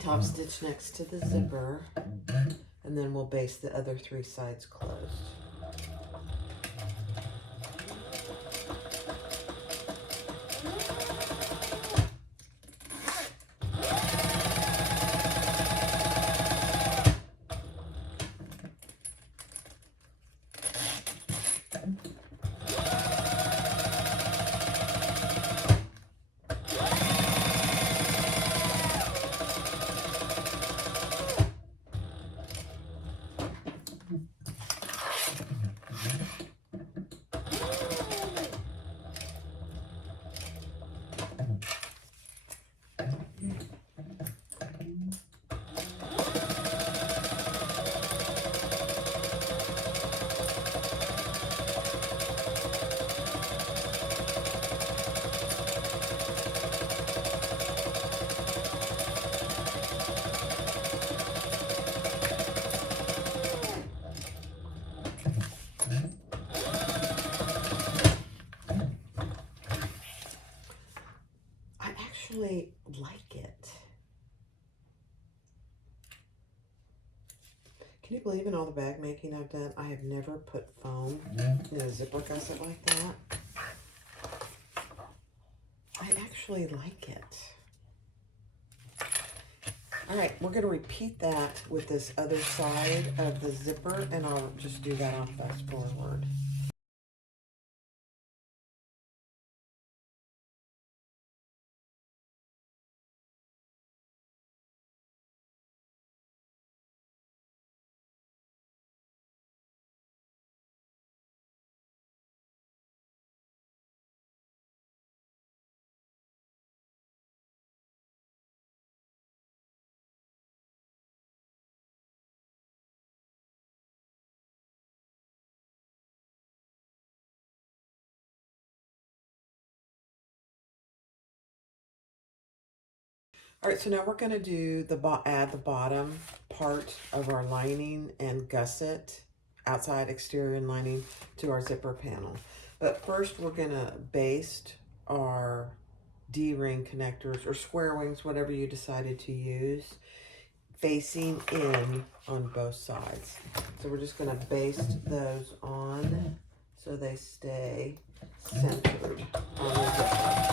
top stitch next to the zipper, and then we'll baste the other 3 sides closed. Like it. Can you believe in all the bag making I've done, I have never put foam in a zipper gusset like that? I actually like it. All right, we're going to repeat that with this other side of the zipper, and I'll just do that on fast forward. All right, so now we're going to do add the bottom part of our lining and gusset, outside exterior lining, to our zipper panel. But first we're going to baste our D-ring connectors or square wings, whatever you decided to use, facing in on both sides. So we're just going to baste those on so they stay centered on the zipper.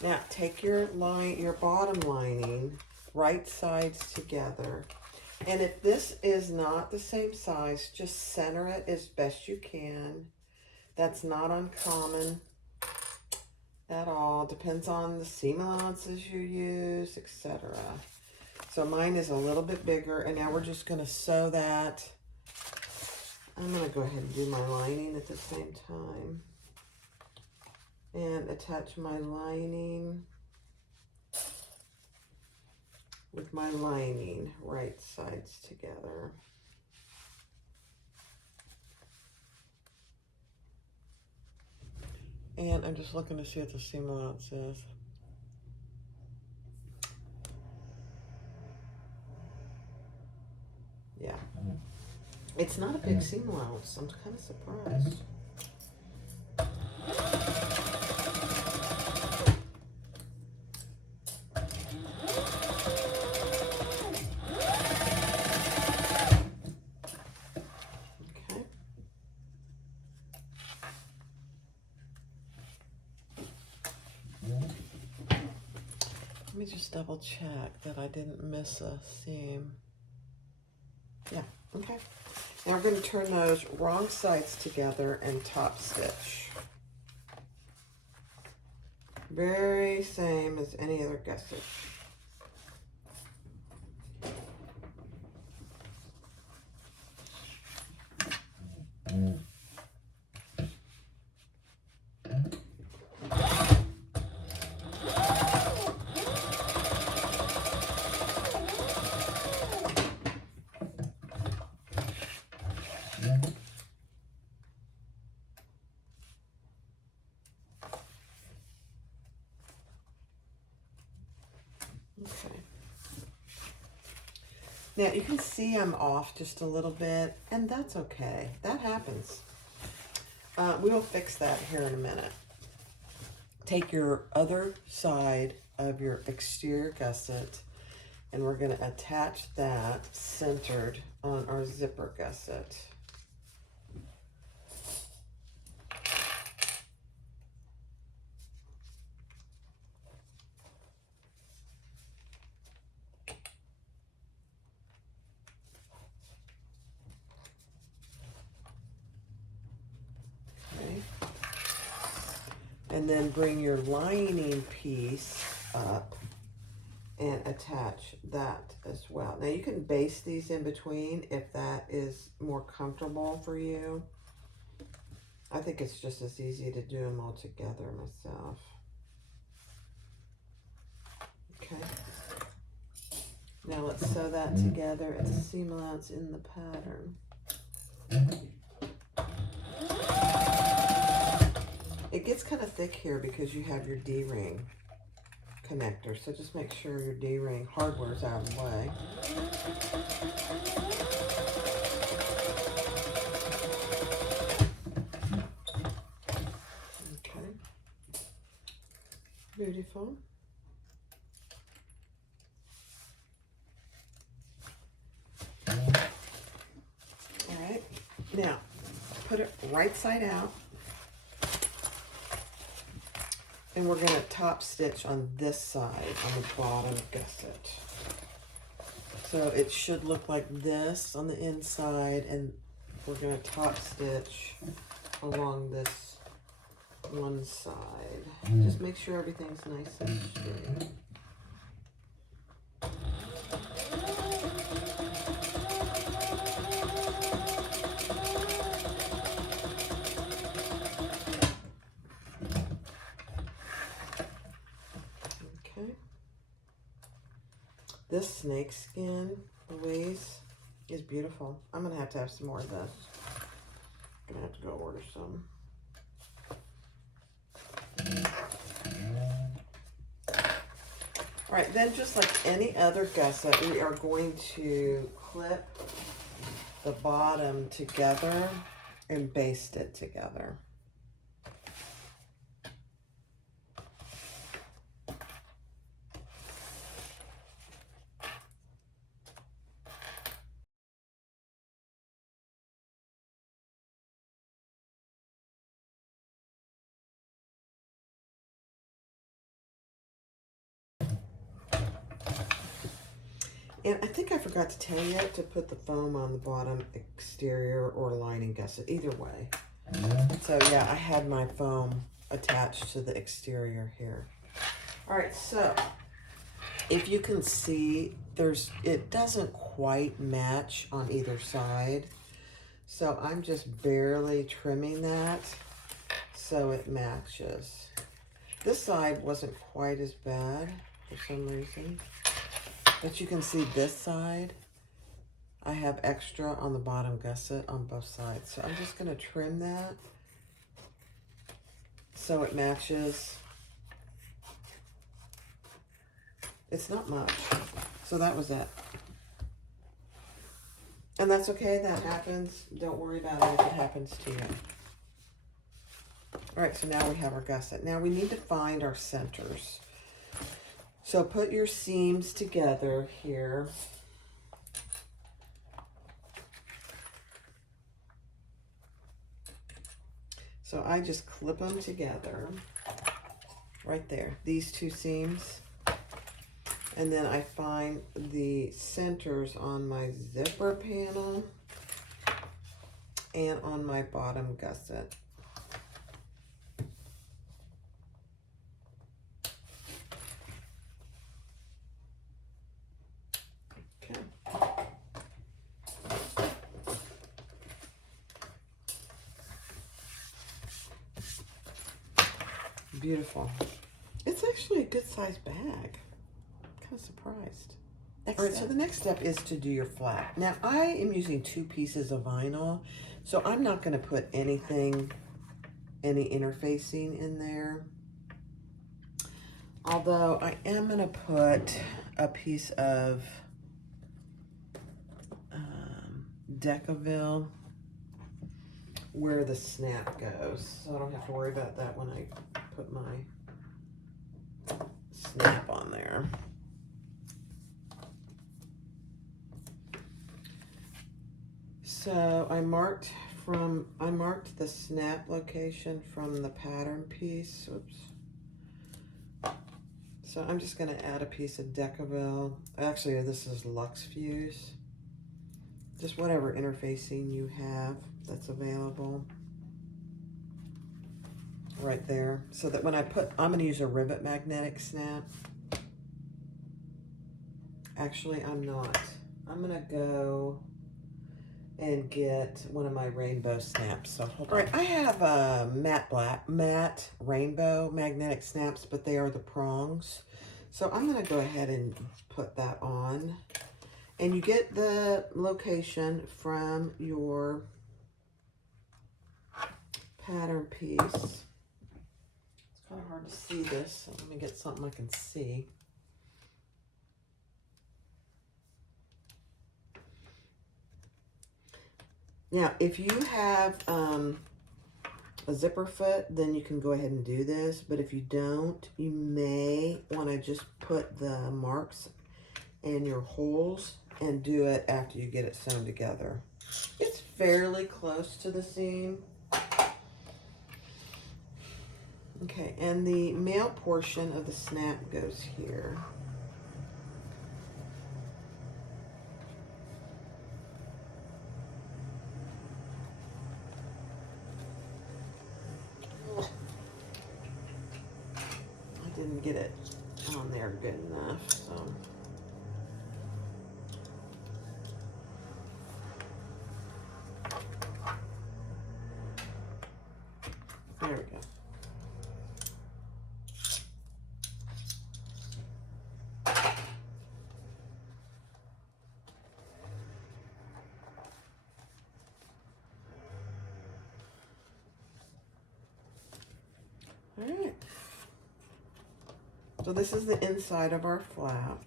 Now take your bottom lining, right sides together, and if this is not the same size, just center it as best you can. That's not uncommon at all. Depends on the seam allowances you use, etc. So mine is a little bit bigger, and now we're just going to sew that. I'm going to go ahead and do my lining at the same time and attach my lining with my lining, right sides together. And I'm just looking to see what the seam allowance is. Yeah, It's not a big seam allowance. I'm kind of surprised. Okay. Let me just double check that I didn't miss a seam. Yeah, okay. Now we're going to turn those wrong sides together and top stitch. Very same as any other gusset. Okay. Now you can see I'm off just a little bit, and that's okay. That happens. We'll fix that here in a minute. Take your other side of your exterior gusset, and we're going to attach that centered on our zipper gusset. And then bring your lining piece up and attach that as well. Now you can baste these in between if that is more comfortable for you. I think it's just as easy to do them all together myself. Okay. Now let's sew that together at the seam allowance in the pattern. It gets kind of thick here because you have your D-ring connector, so just make sure your D-ring hardware is out of the way. Okay, beautiful. All right, now put it right side out. And we're going to top stitch on this side, on the bottom gusset. So it should look like this on the inside, and we're going to top stitch along this one side. Just make sure everything's nice and straight. This snake skin, Louise, is beautiful. I'm going to have some more of this. I'm going to have to go order some. All right, then just like any other gusset, we are going to clip the bottom together and baste it together. And I think I forgot to tell you to put the foam on the bottom exterior or lining gusset, either way. So yeah, I had my foam attached to the exterior here. All right, so if you can see, it doesn't quite match on either side. So I'm just barely trimming that so it matches. This side wasn't quite as bad for some reason. But you can see this side, I have extra on the bottom gusset on both sides. So I'm just going to trim that so it matches. It's not much. So that was it. And that's okay, that happens. Don't worry about it if it happens to you. All right, so now we have our gusset. Now we need to find our centers. So put your seams together here. So I just clip them together right there, these two seams. And then I find the centers on my zipper panel and on my bottom gusset. Okay. Beautiful. It's actually a good sized bag. Kind of surprised. All right, so the next step is to do your flap. Now I am using 2 pieces of vinyl, so I'm not going to put any interfacing in there. Although I am going to put a piece of Decaville where the snap goes, so I don't have to worry about that when I put my snap on there. So I marked the snap location from the pattern piece. Oops. So I'm just going to add a piece of Decaville. Actually, this is Luxe Fuse. Just whatever interfacing you have that's available. Right there. So that when I'm going to use a rivet magnetic snap. Actually, I'm not. I'm going to go and get one of my rainbow snaps. So hold on. All right, I have a matte rainbow magnetic snaps, but they are the prongs. So I'm going to go ahead and put that on. And you get the location from your pattern piece. It's kind of hard to see this, so let me get something I can see. Now, if you have a zipper foot, then you can go ahead and do this. But if you don't, you may want to just put the marks in your holes and do it after you get it sewn together. It's fairly close to the seam. Okay, and the male portion of the snap goes here. Didn't get it on there good enough, so there we go. All right. So this is the inside of our flap.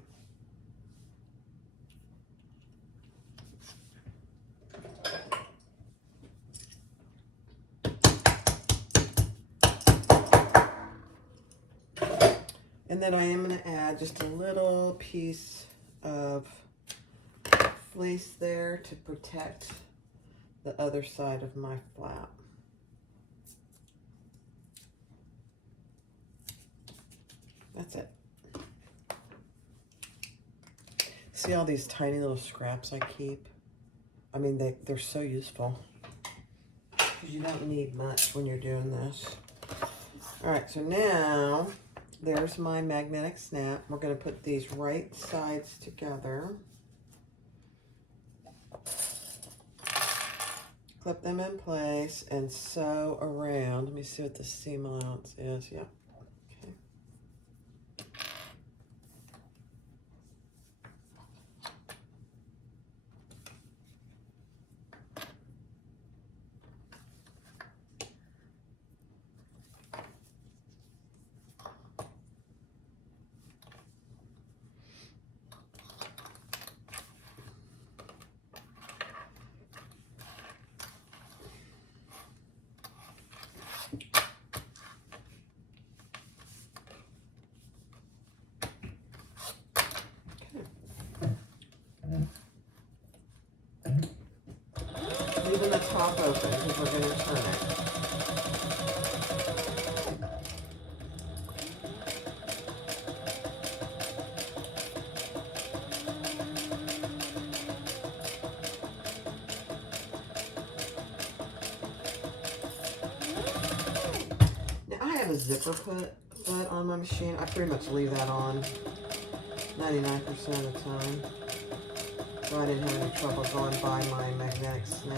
And then I am going to add just a little piece of fleece there to protect the other side of my flap. That's it. See all these tiny little scraps I keep? I mean, they're so useful. You don't need much when you're doing this. All right, so now there's my magnetic snap. We're going to put these right sides together. Clip them in place and sew around. Let me see what the seam allowance is. Yep. Okay. top open because we're going to turn it. Now I have a zipper foot on my machine. I pretty much leave that on 99% of the time. So I didn't have any trouble going by my magnetic snap.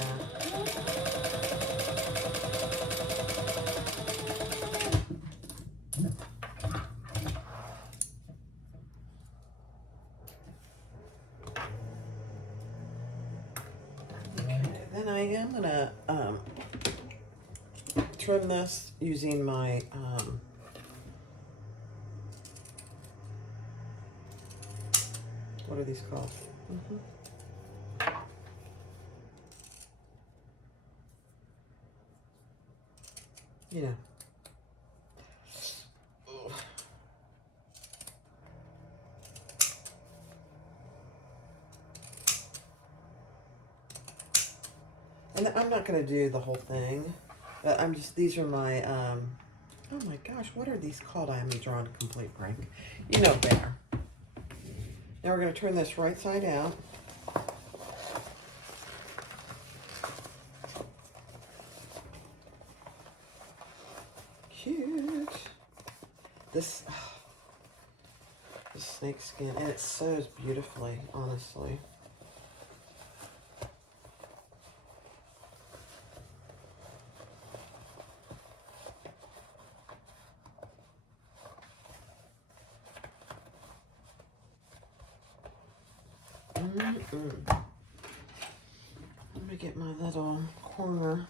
Okay, then I am gonna trim this using my what are these called? You know. And I'm not going to do the whole thing. I'm just, these are my, oh my gosh, what are these called? I haven't drawn a complete blank. You know better. Now we're going to turn this right side out. Cute. This snake skin, and it sews beautifully, honestly. I'm gonna get my little corner.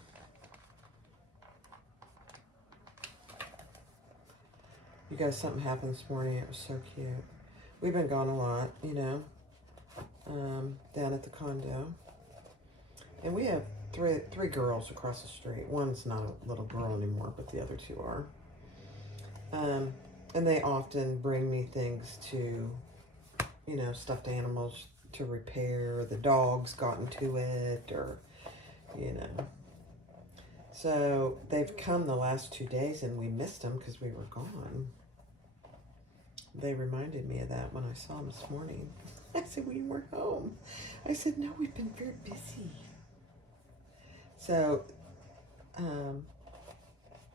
You guys, something happened this morning. It was so cute. We've been gone a lot, you know, down at the condo. And we have three girls across the street. One's not a little girl anymore, but the other two are. And they often bring me things to, you know, stuffed animals to repair. The dog's gotten to it, or, you know. So they've come the last 2 days, and we missed them because we were gone. They reminded me of that when I saw them this morning. I said, we weren't home. I said, no, we've been very busy. So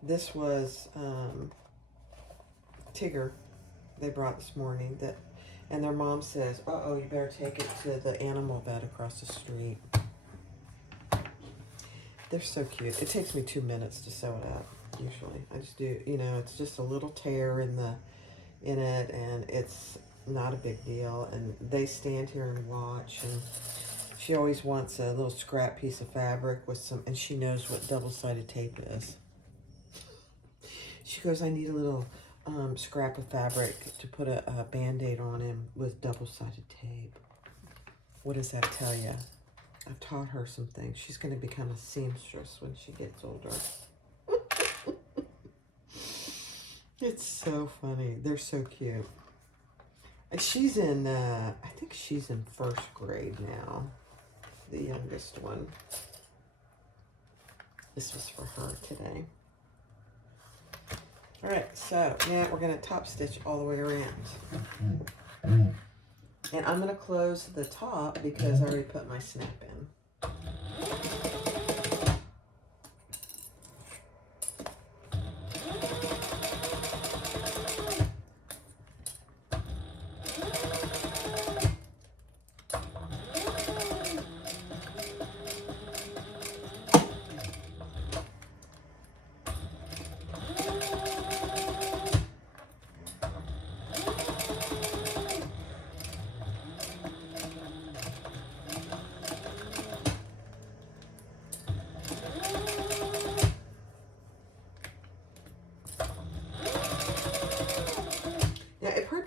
this was Tigger they brought this morning, that, and their mom says, uh-oh, you better take it to the animal vet across the street. They're so cute. It takes me 2 minutes to sew it up, usually. I just do, you know, it's just a little tear in it, and it's not a big deal. And they stand here and watch, and she always wants a little scrap piece of fabric with some, and she knows what double-sided tape is. She goes, I need a little scrap of fabric to put a Band-Aid on him with double-sided tape. What does that tell you? I've taught her some things. She's going to become a seamstress when she gets older. It's so funny. They're so cute. And she's in, I think she's in 1st grade now. The youngest one. This was for her today. All right, so now we're going to top stitch all the way around. And I'm going to close the top because I already put my snap in.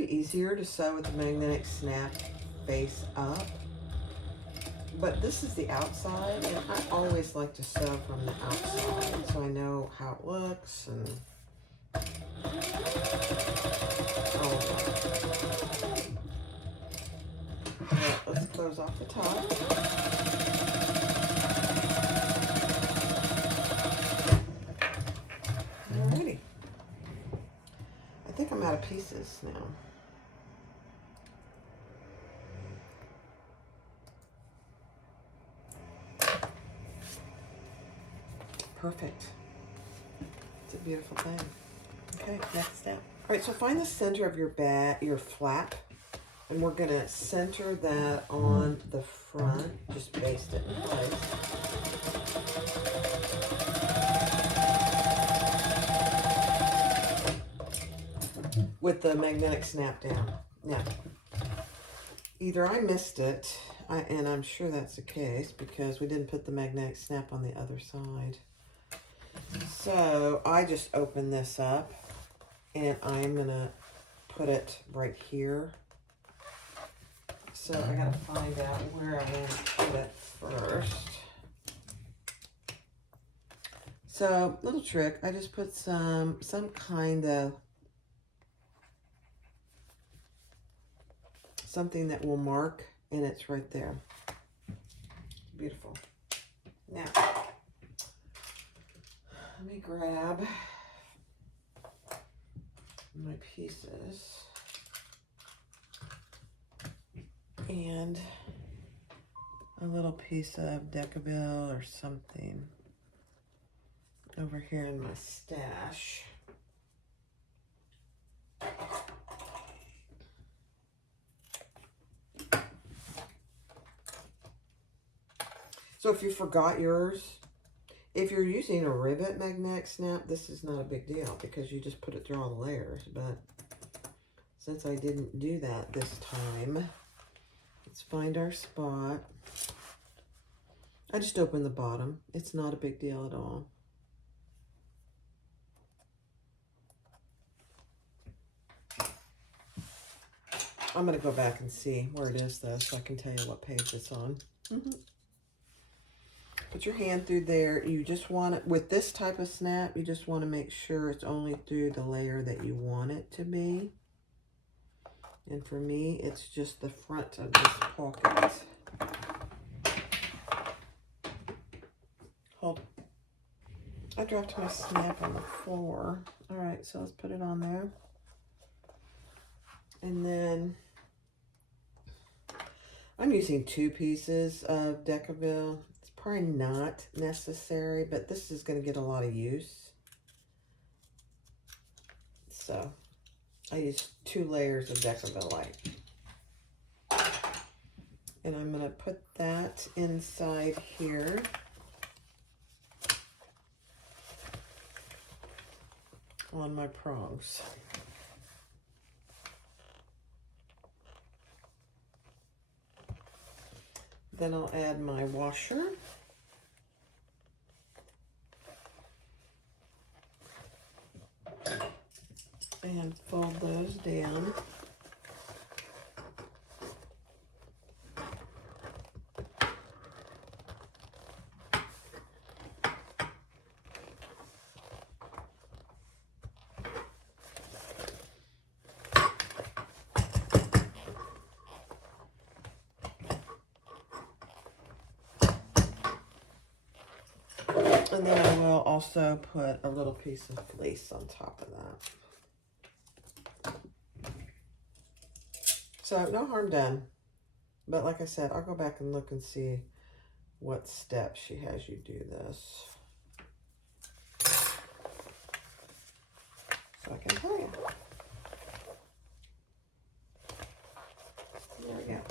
Easier to sew with the magnetic snap face up, but this is the outside, and I always like to sew from the outside so I know how it looks and all of that. All right, let's close off the top. out of pieces now. Perfect. It's a beautiful thing. Okay, next step. All right, so find the center of your flap, and we're gonna center that on the front. Just baste it in place. With the magnetic snap down. Now, either I missed it, and I'm sure that's the case because we didn't put the magnetic snap on the other side. So I just open this up, and I'm gonna put it right here. So I gotta find out where I want to put it first. So little trick, I just put some kind of something that will mark, and it's right there. Beautiful. Now, let me grab my pieces and a little piece of Decabil or something over here in my stash. So if you forgot yours, if you're using a rivet magnetic snap, this is not a big deal because you just put it through all the layers. But since I didn't do that this time, let's find our spot. I just opened the bottom. It's not a big deal at all. I'm going to go back and see where it is though, so I can tell you what page it's on. Put your hand through there. You just want it, with this type of snap, you just want to make sure it's only through the layer that you want it to be. And for me, it's just the front of this pocket. Hold. I dropped my snap on the floor. All right, so let's put it on there. And then I'm using 2 pieces of Decabil. It's probably not necessary, but this is going to get a lot of use. So I use 2 layers of Decabil light. And I'm going to put that inside here. On my prongs. Then I'll add my washer. And fold those down. And then I will also put a little piece of fleece on top of that. So no harm done. But like I said, I'll go back and look and see what steps she has you do this. So I can tell you. There we go.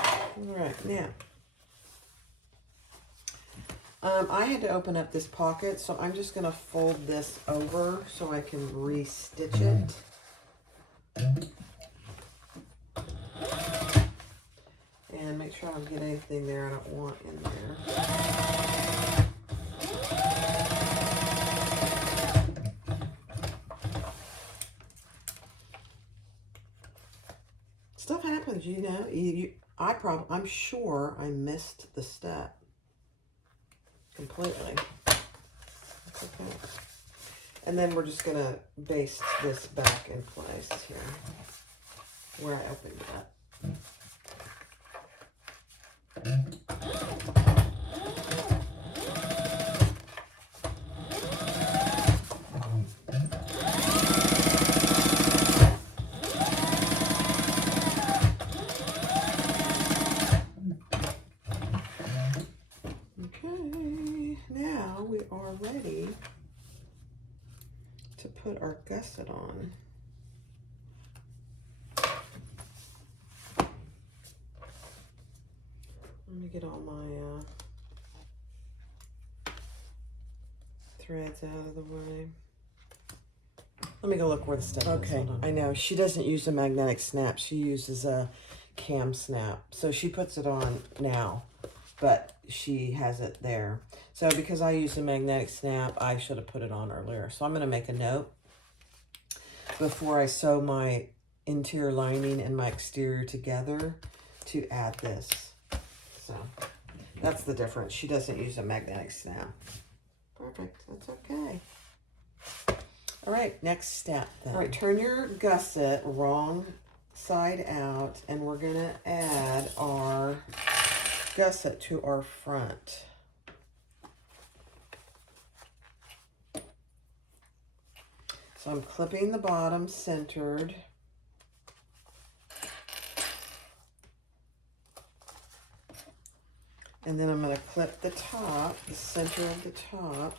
All right, now. I had to open up this pocket, so I'm just going to fold this over so I can re-stitch it. And make sure I don't get anything there I don't want in there. Stuff happens, you know. I'm sure I missed the step. Completely. That's okay. And then we're just gonna baste this back in place here where I opened it up. are ready to put our gusset on. Let me get all my threads out of the way. Let me go look where the stuff is. Okay, I know. She doesn't use a magnetic snap. She uses a cam snap. So she puts it on now, but she has it there. So because I use a magnetic snap, I should have put it on earlier. So I'm going to make a note before I sew my interior lining and my exterior together to add this. So that's the difference. She doesn't use a magnetic snap. Perfect. That's okay. All right, next step then. All right, turn your gusset wrong side out, and we're going to add our gusset to our front. So I'm clipping the bottom centered. And then I'm going to clip the top, the center of the top.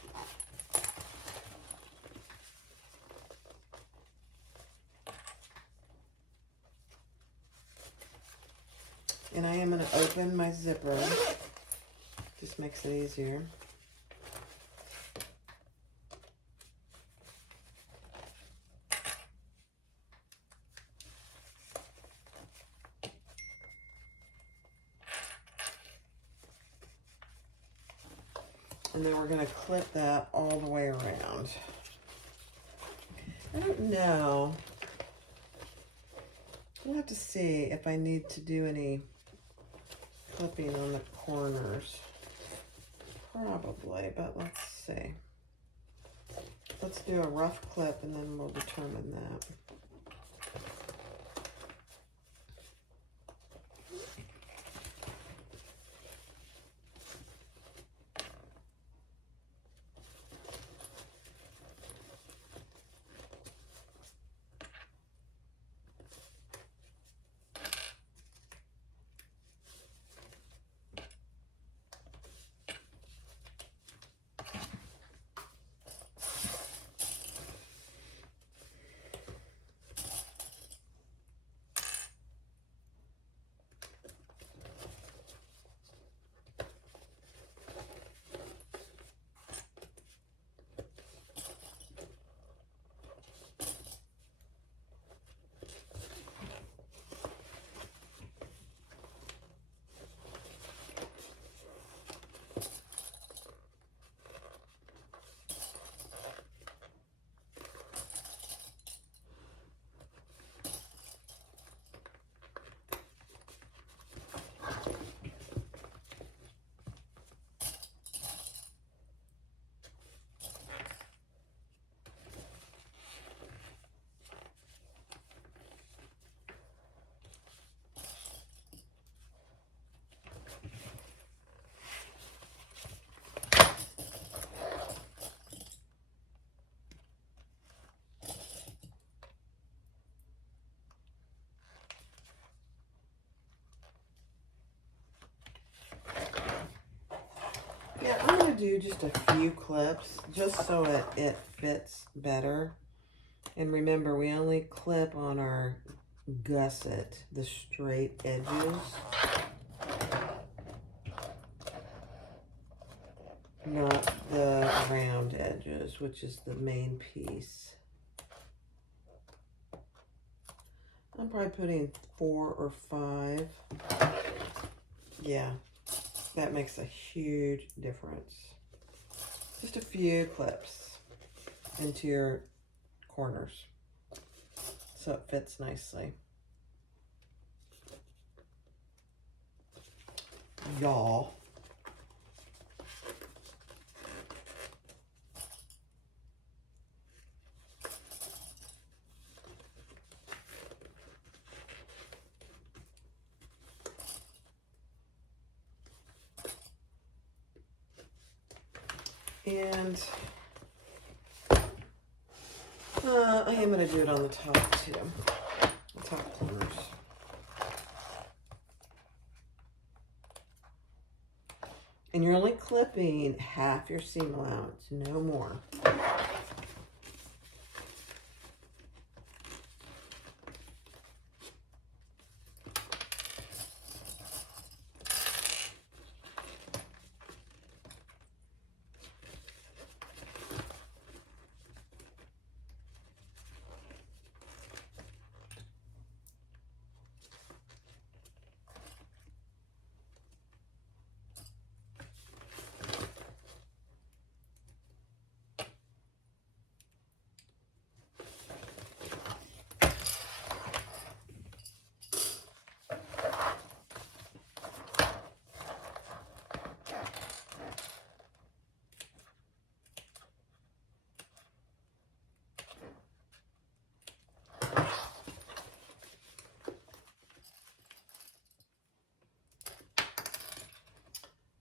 And I am going to open my zipper. Just makes it easier. And then we're going to clip that all the way around. I don't know. We'll have to see if I need to do any clipping on the corners. Probably, but let's see. Let's do a rough clip and then we'll determine that. Yeah, I'm going to do just a few clips just so it fits better. And remember, we only clip on our gusset, the straight edges. Not the round edges, which is the main piece. I'm probably putting 4 or 5. Yeah. That makes a huge difference. Just a few clips into your corners so it fits nicely. Y'all. And I am going to do it on the top too, the top corners. And you're only clipping half your seam allowance, no more.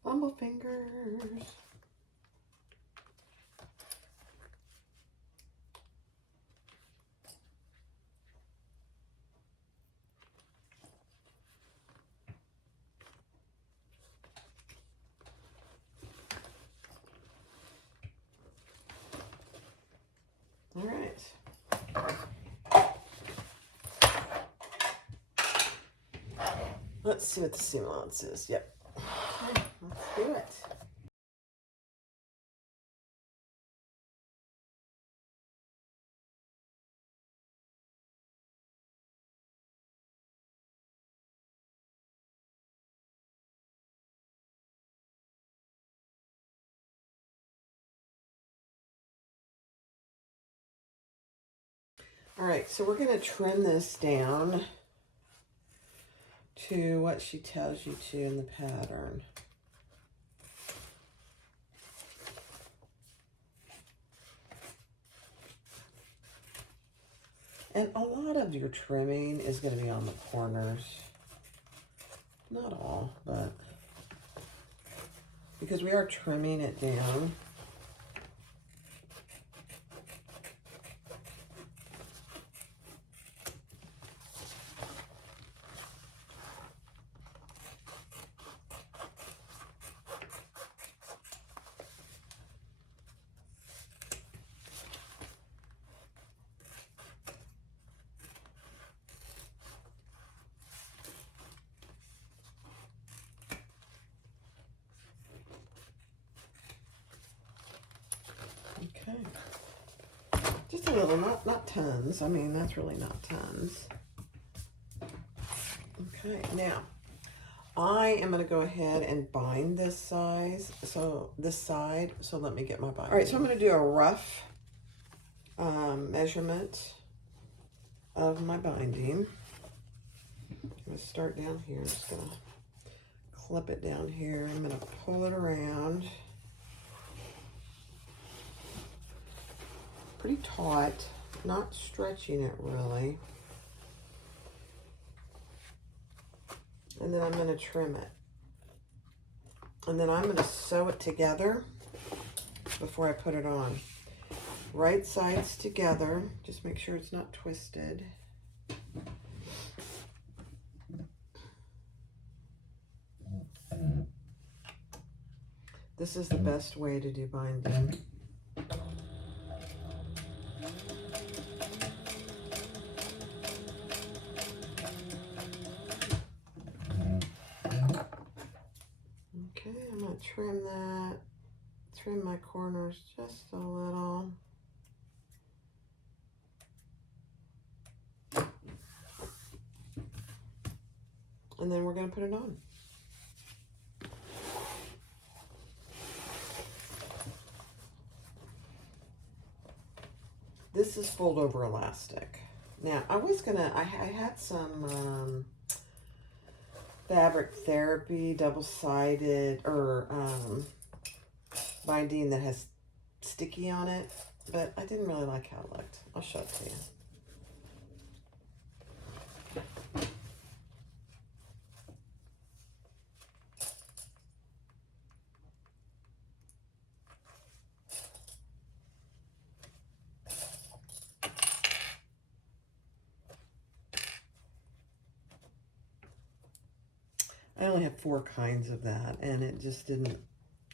Fumble fingers. All right. Let's see what the seam allowance is. Yep. Okay, let's do it. All right, so we're going to trim this down to what she tells you to in the pattern. And a lot of your trimming is going to be on the corners. Not all, but because we are trimming it down. Okay. Just a little, not tons. I mean, that's really not tons. Okay, now I am going to go ahead and bind this side. So let me get my binding. All right, so I'm going to do a rough measurement of my binding. I'm going to start down here. I'm just going to clip it down here. I'm going to pull it around. Pretty taut, not stretching it really. And then I'm going to trim it. And then I'm going to sew it together before I put it on. Right sides together. Just make sure it's not twisted. This is the best way to do binding. Okay, I'm going to trim that. Trim my corners just a little. And then we're going to put it on. This is fold over elastic. Now, I had some Fabric Therapy double-sided or binding that has sticky on it, but I didn't really like how it looked. I'll show it to you. I only have 4 kinds of that, and it just didn't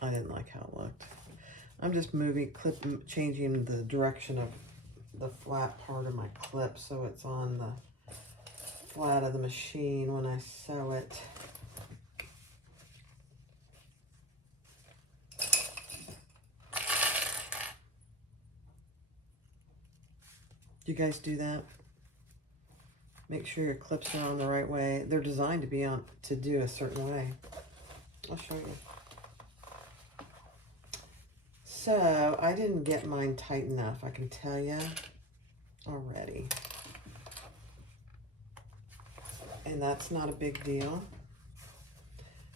I didn't like how it looked. I'm just changing the direction of the flat part of my clip so it's on the flat of the machine when I sew it. Do you guys do that? Make sure your clips are on the right way. They're designed to be on to do a certain way. I'll show you. So I didn't get mine tight enough, I can tell you already. And that's not a big deal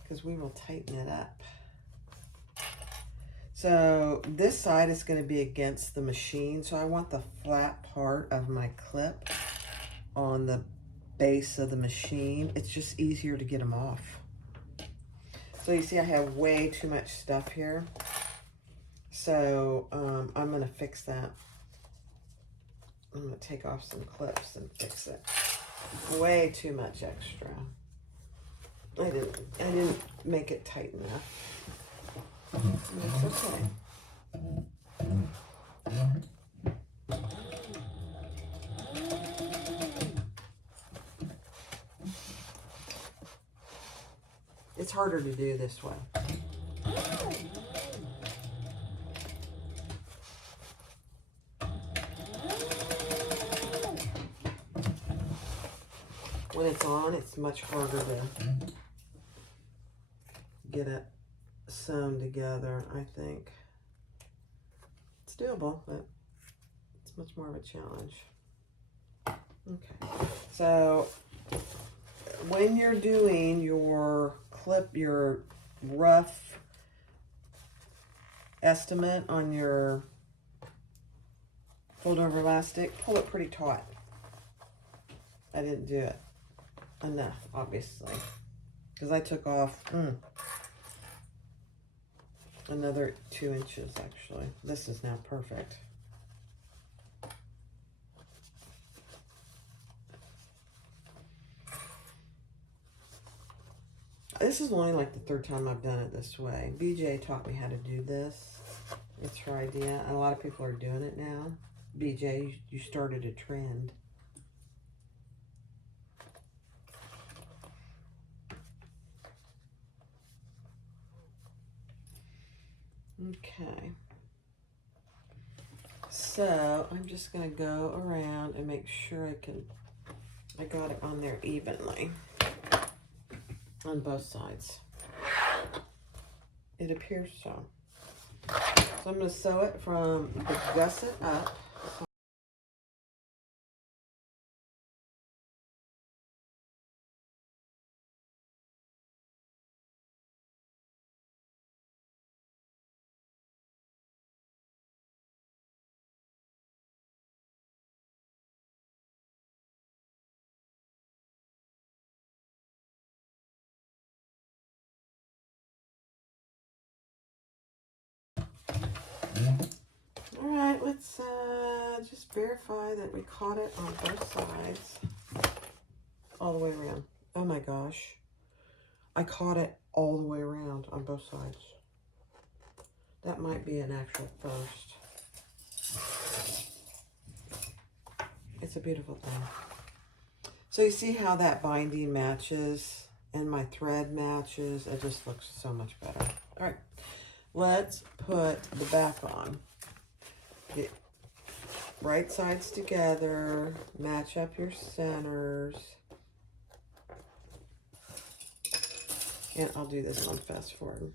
because we will tighten it up. So this side is going to be against the machine. So I want the flat part of my clip on the base of the machine. It's just easier to get them off. So you see I have way too much stuff here. So I'm going to fix that. I'm going to take off some clips and fix it. Way too much extra. I didn't make it tight enough. It's okay. It's harder to do this way. When it's on, it's much harder to get it sewn together, I think. It's doable, but it's much more of a challenge. Okay, so when you're doing your clip, your rough estimate on your fold over elastic, pull it pretty taut. I didn't do it enough, obviously, because I took off another 2 inches actually. This is now perfect. This is only like the 3rd time I've done it this way. BJ taught me how to do this. It's her idea. And a lot of people are doing it now. BJ, you started a trend. Okay. So I'm just going to go around and make sure I got it on there evenly on both sides. It appears so. So I'm going to sew it from the gusset up. All right, let's just verify that we caught it on both sides, all the way around. Oh my gosh, I caught it all the way around on both sides. That might be an actual first. It's a beautiful thing. So you see how that binding matches and my thread matches? It just looks so much better. All right, let's put the back on. Get right sides together, match up your centers. And I'll do this one fast forward.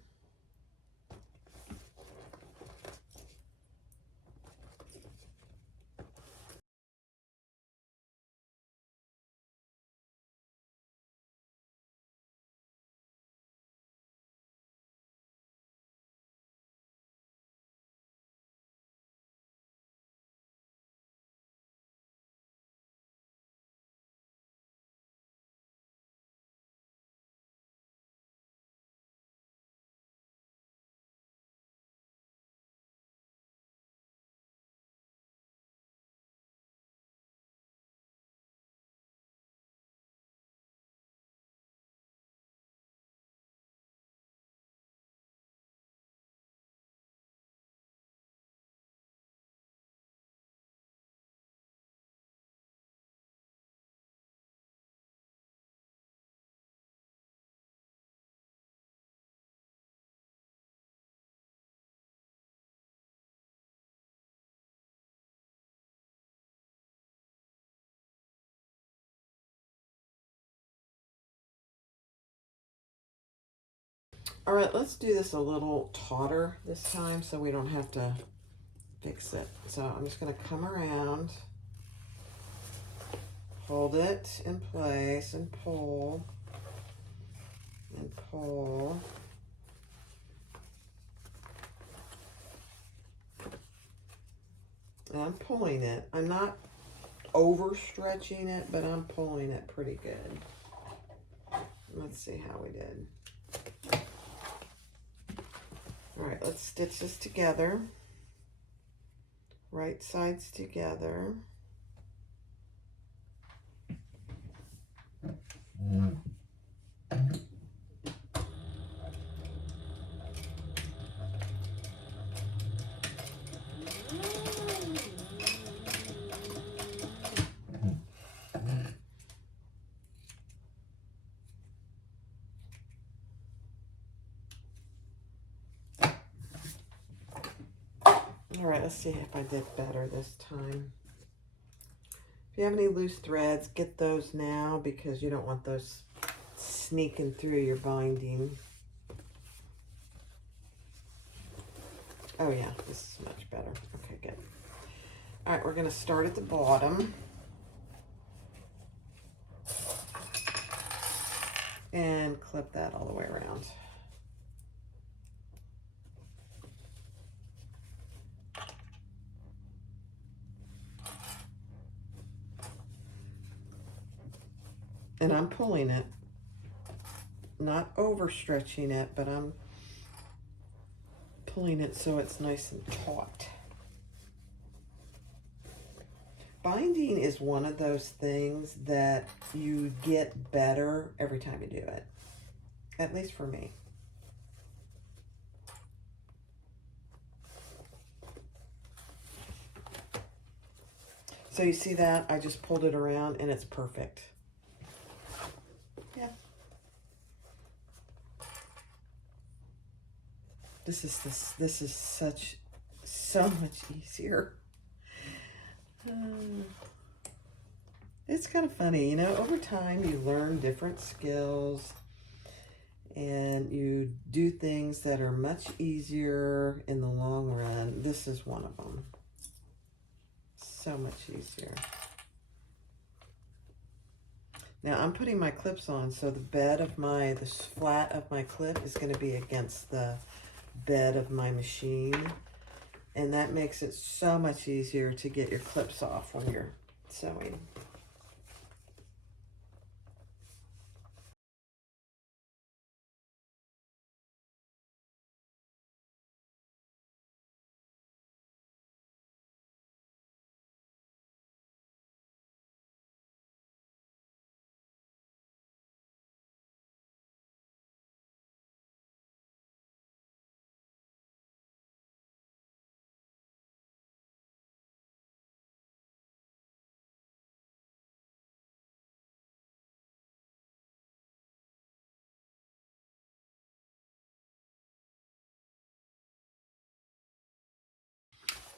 All right, let's do this a little tauter this time so we don't have to fix it. So I'm just gonna come around, hold it in place and pull and pull. And I'm pulling it. I'm not overstretching it, but I'm pulling it pretty good. Let's see how we did. All right, let's stitch this together. Right sides together. All right, let's see if I did better this time. If you have any loose threads, get those now because you don't want those sneaking through your binding. Oh yeah, this is much better. Okay, good. All right, we're gonna start at the bottom and clip that all the way around. And I'm pulling it, not overstretching it, but I'm pulling it so it's nice and taut. Binding is one of those things that you get better every time you do it, at least for me. So you see that? I just pulled it around and it's perfect. Yeah. This is so much easier. It's kind of funny, you know, over time you learn different skills and you do things that are much easier in the long run. This is one of them. So much easier. Now I'm putting my clips on, so the bed of the flat of my clip is going to be against the bed of my machine. And that makes it so much easier to get your clips off when you're sewing.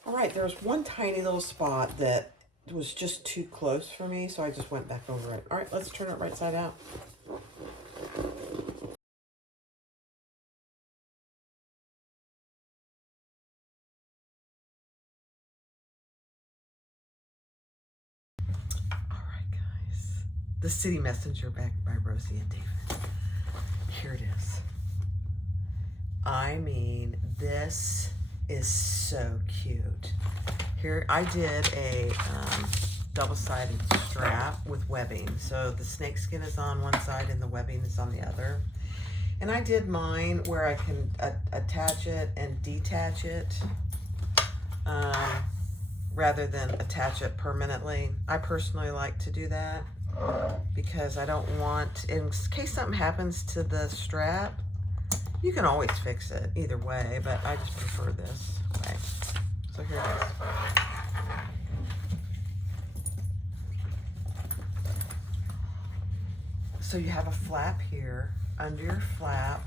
All right, there was one tiny little spot that was just too close for me, so I just went back over it. All right, let's turn it right side out. All right, guys. The City Messenger backed by Rosie and David. Here it is. I mean, this is so cute. Here, I did a double-sided strap with webbing. So the snakeskin is on one side and the webbing is on the other. And I did mine where I can attach it and detach it rather than attach it permanently. I personally like to do that because I don't want, in case something happens to the strap, you can always fix it either way, but I just prefer this way. So here it is. So you have a flap here. Under your flap,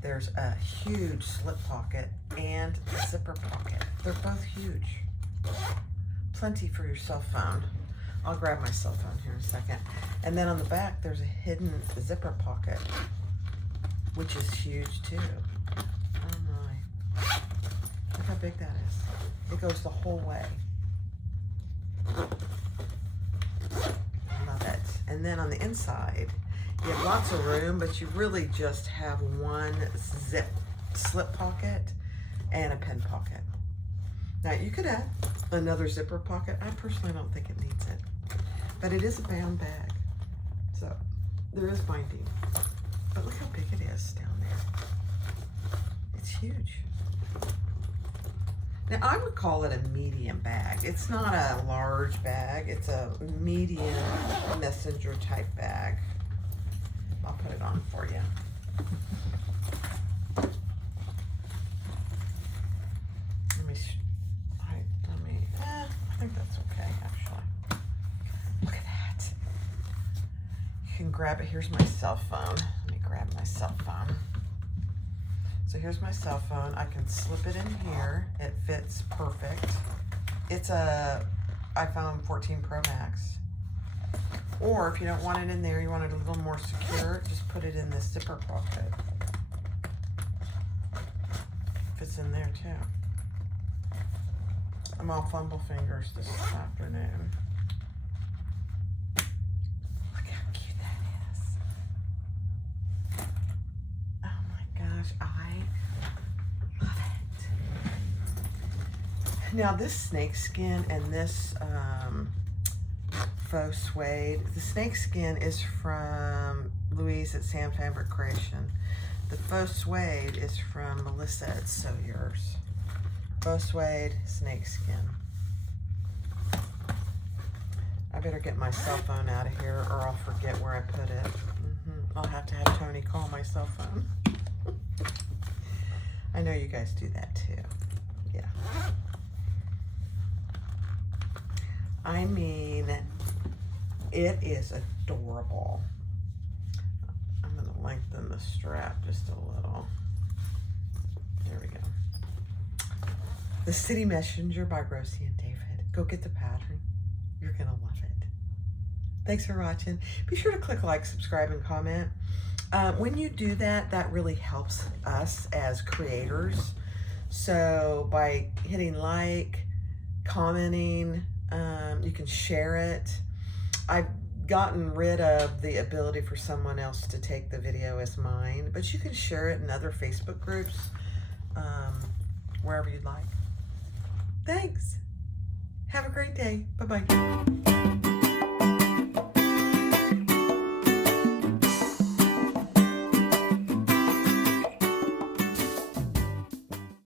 there's a huge slip pocket and a zipper pocket. They're both huge. Plenty for your cell phone. I'll grab my cell phone here in a second. And then on the back, there's a hidden zipper pocket. which is huge too. Oh my. Look how big that is. It goes the whole way. Love it. And then on the inside, you have lots of room, but you really just have one slip pocket and a pen pocket. Now you could add another zipper pocket. I personally don't think it needs it, but it is a bound bag. So there is binding, but look how big it is down there. It's huge. Now I would call it a medium bag. It's not a large bag. It's a medium messenger type bag. I'll put it on for you. I think that's okay, actually. Look at that. You can grab it. Here's my cell phone. Let me grab my cell phone. So here's my cell phone. I can slip it in here. It fits perfect. It's a iPhone 14 Pro Max. Or if you don't want it in there, you want it a little more secure, just put it in this zipper pocket. Fits in there too. I'm all fumble fingers this afternoon. Look how cute that is. Oh my gosh, I love it. Now this snake skin and this faux suede. The snake skin is from Louise at Sam Fabric Creation. The faux suede is from Melissa at Sew Yours. Faux suede, snake skin. I better get my cell phone out of here or I'll forget where I put it. I'll have to have Tony call my cell phone. I know you guys do that too. Yeah. I mean, it is adorable. I'm going to lengthen the strap just a little. There we go. The City Messenger by Rosie and David. Go get the pattern. You're going to love it. Thanks for watching. Be sure to click like, subscribe, and comment. When you do that, that really helps us as creators. So by hitting like, commenting, you can share it. I've gotten rid of the ability for someone else to take the video as mine, but you can share it in other Facebook groups, wherever you'd like. Thanks. Have a great day. Bye-bye.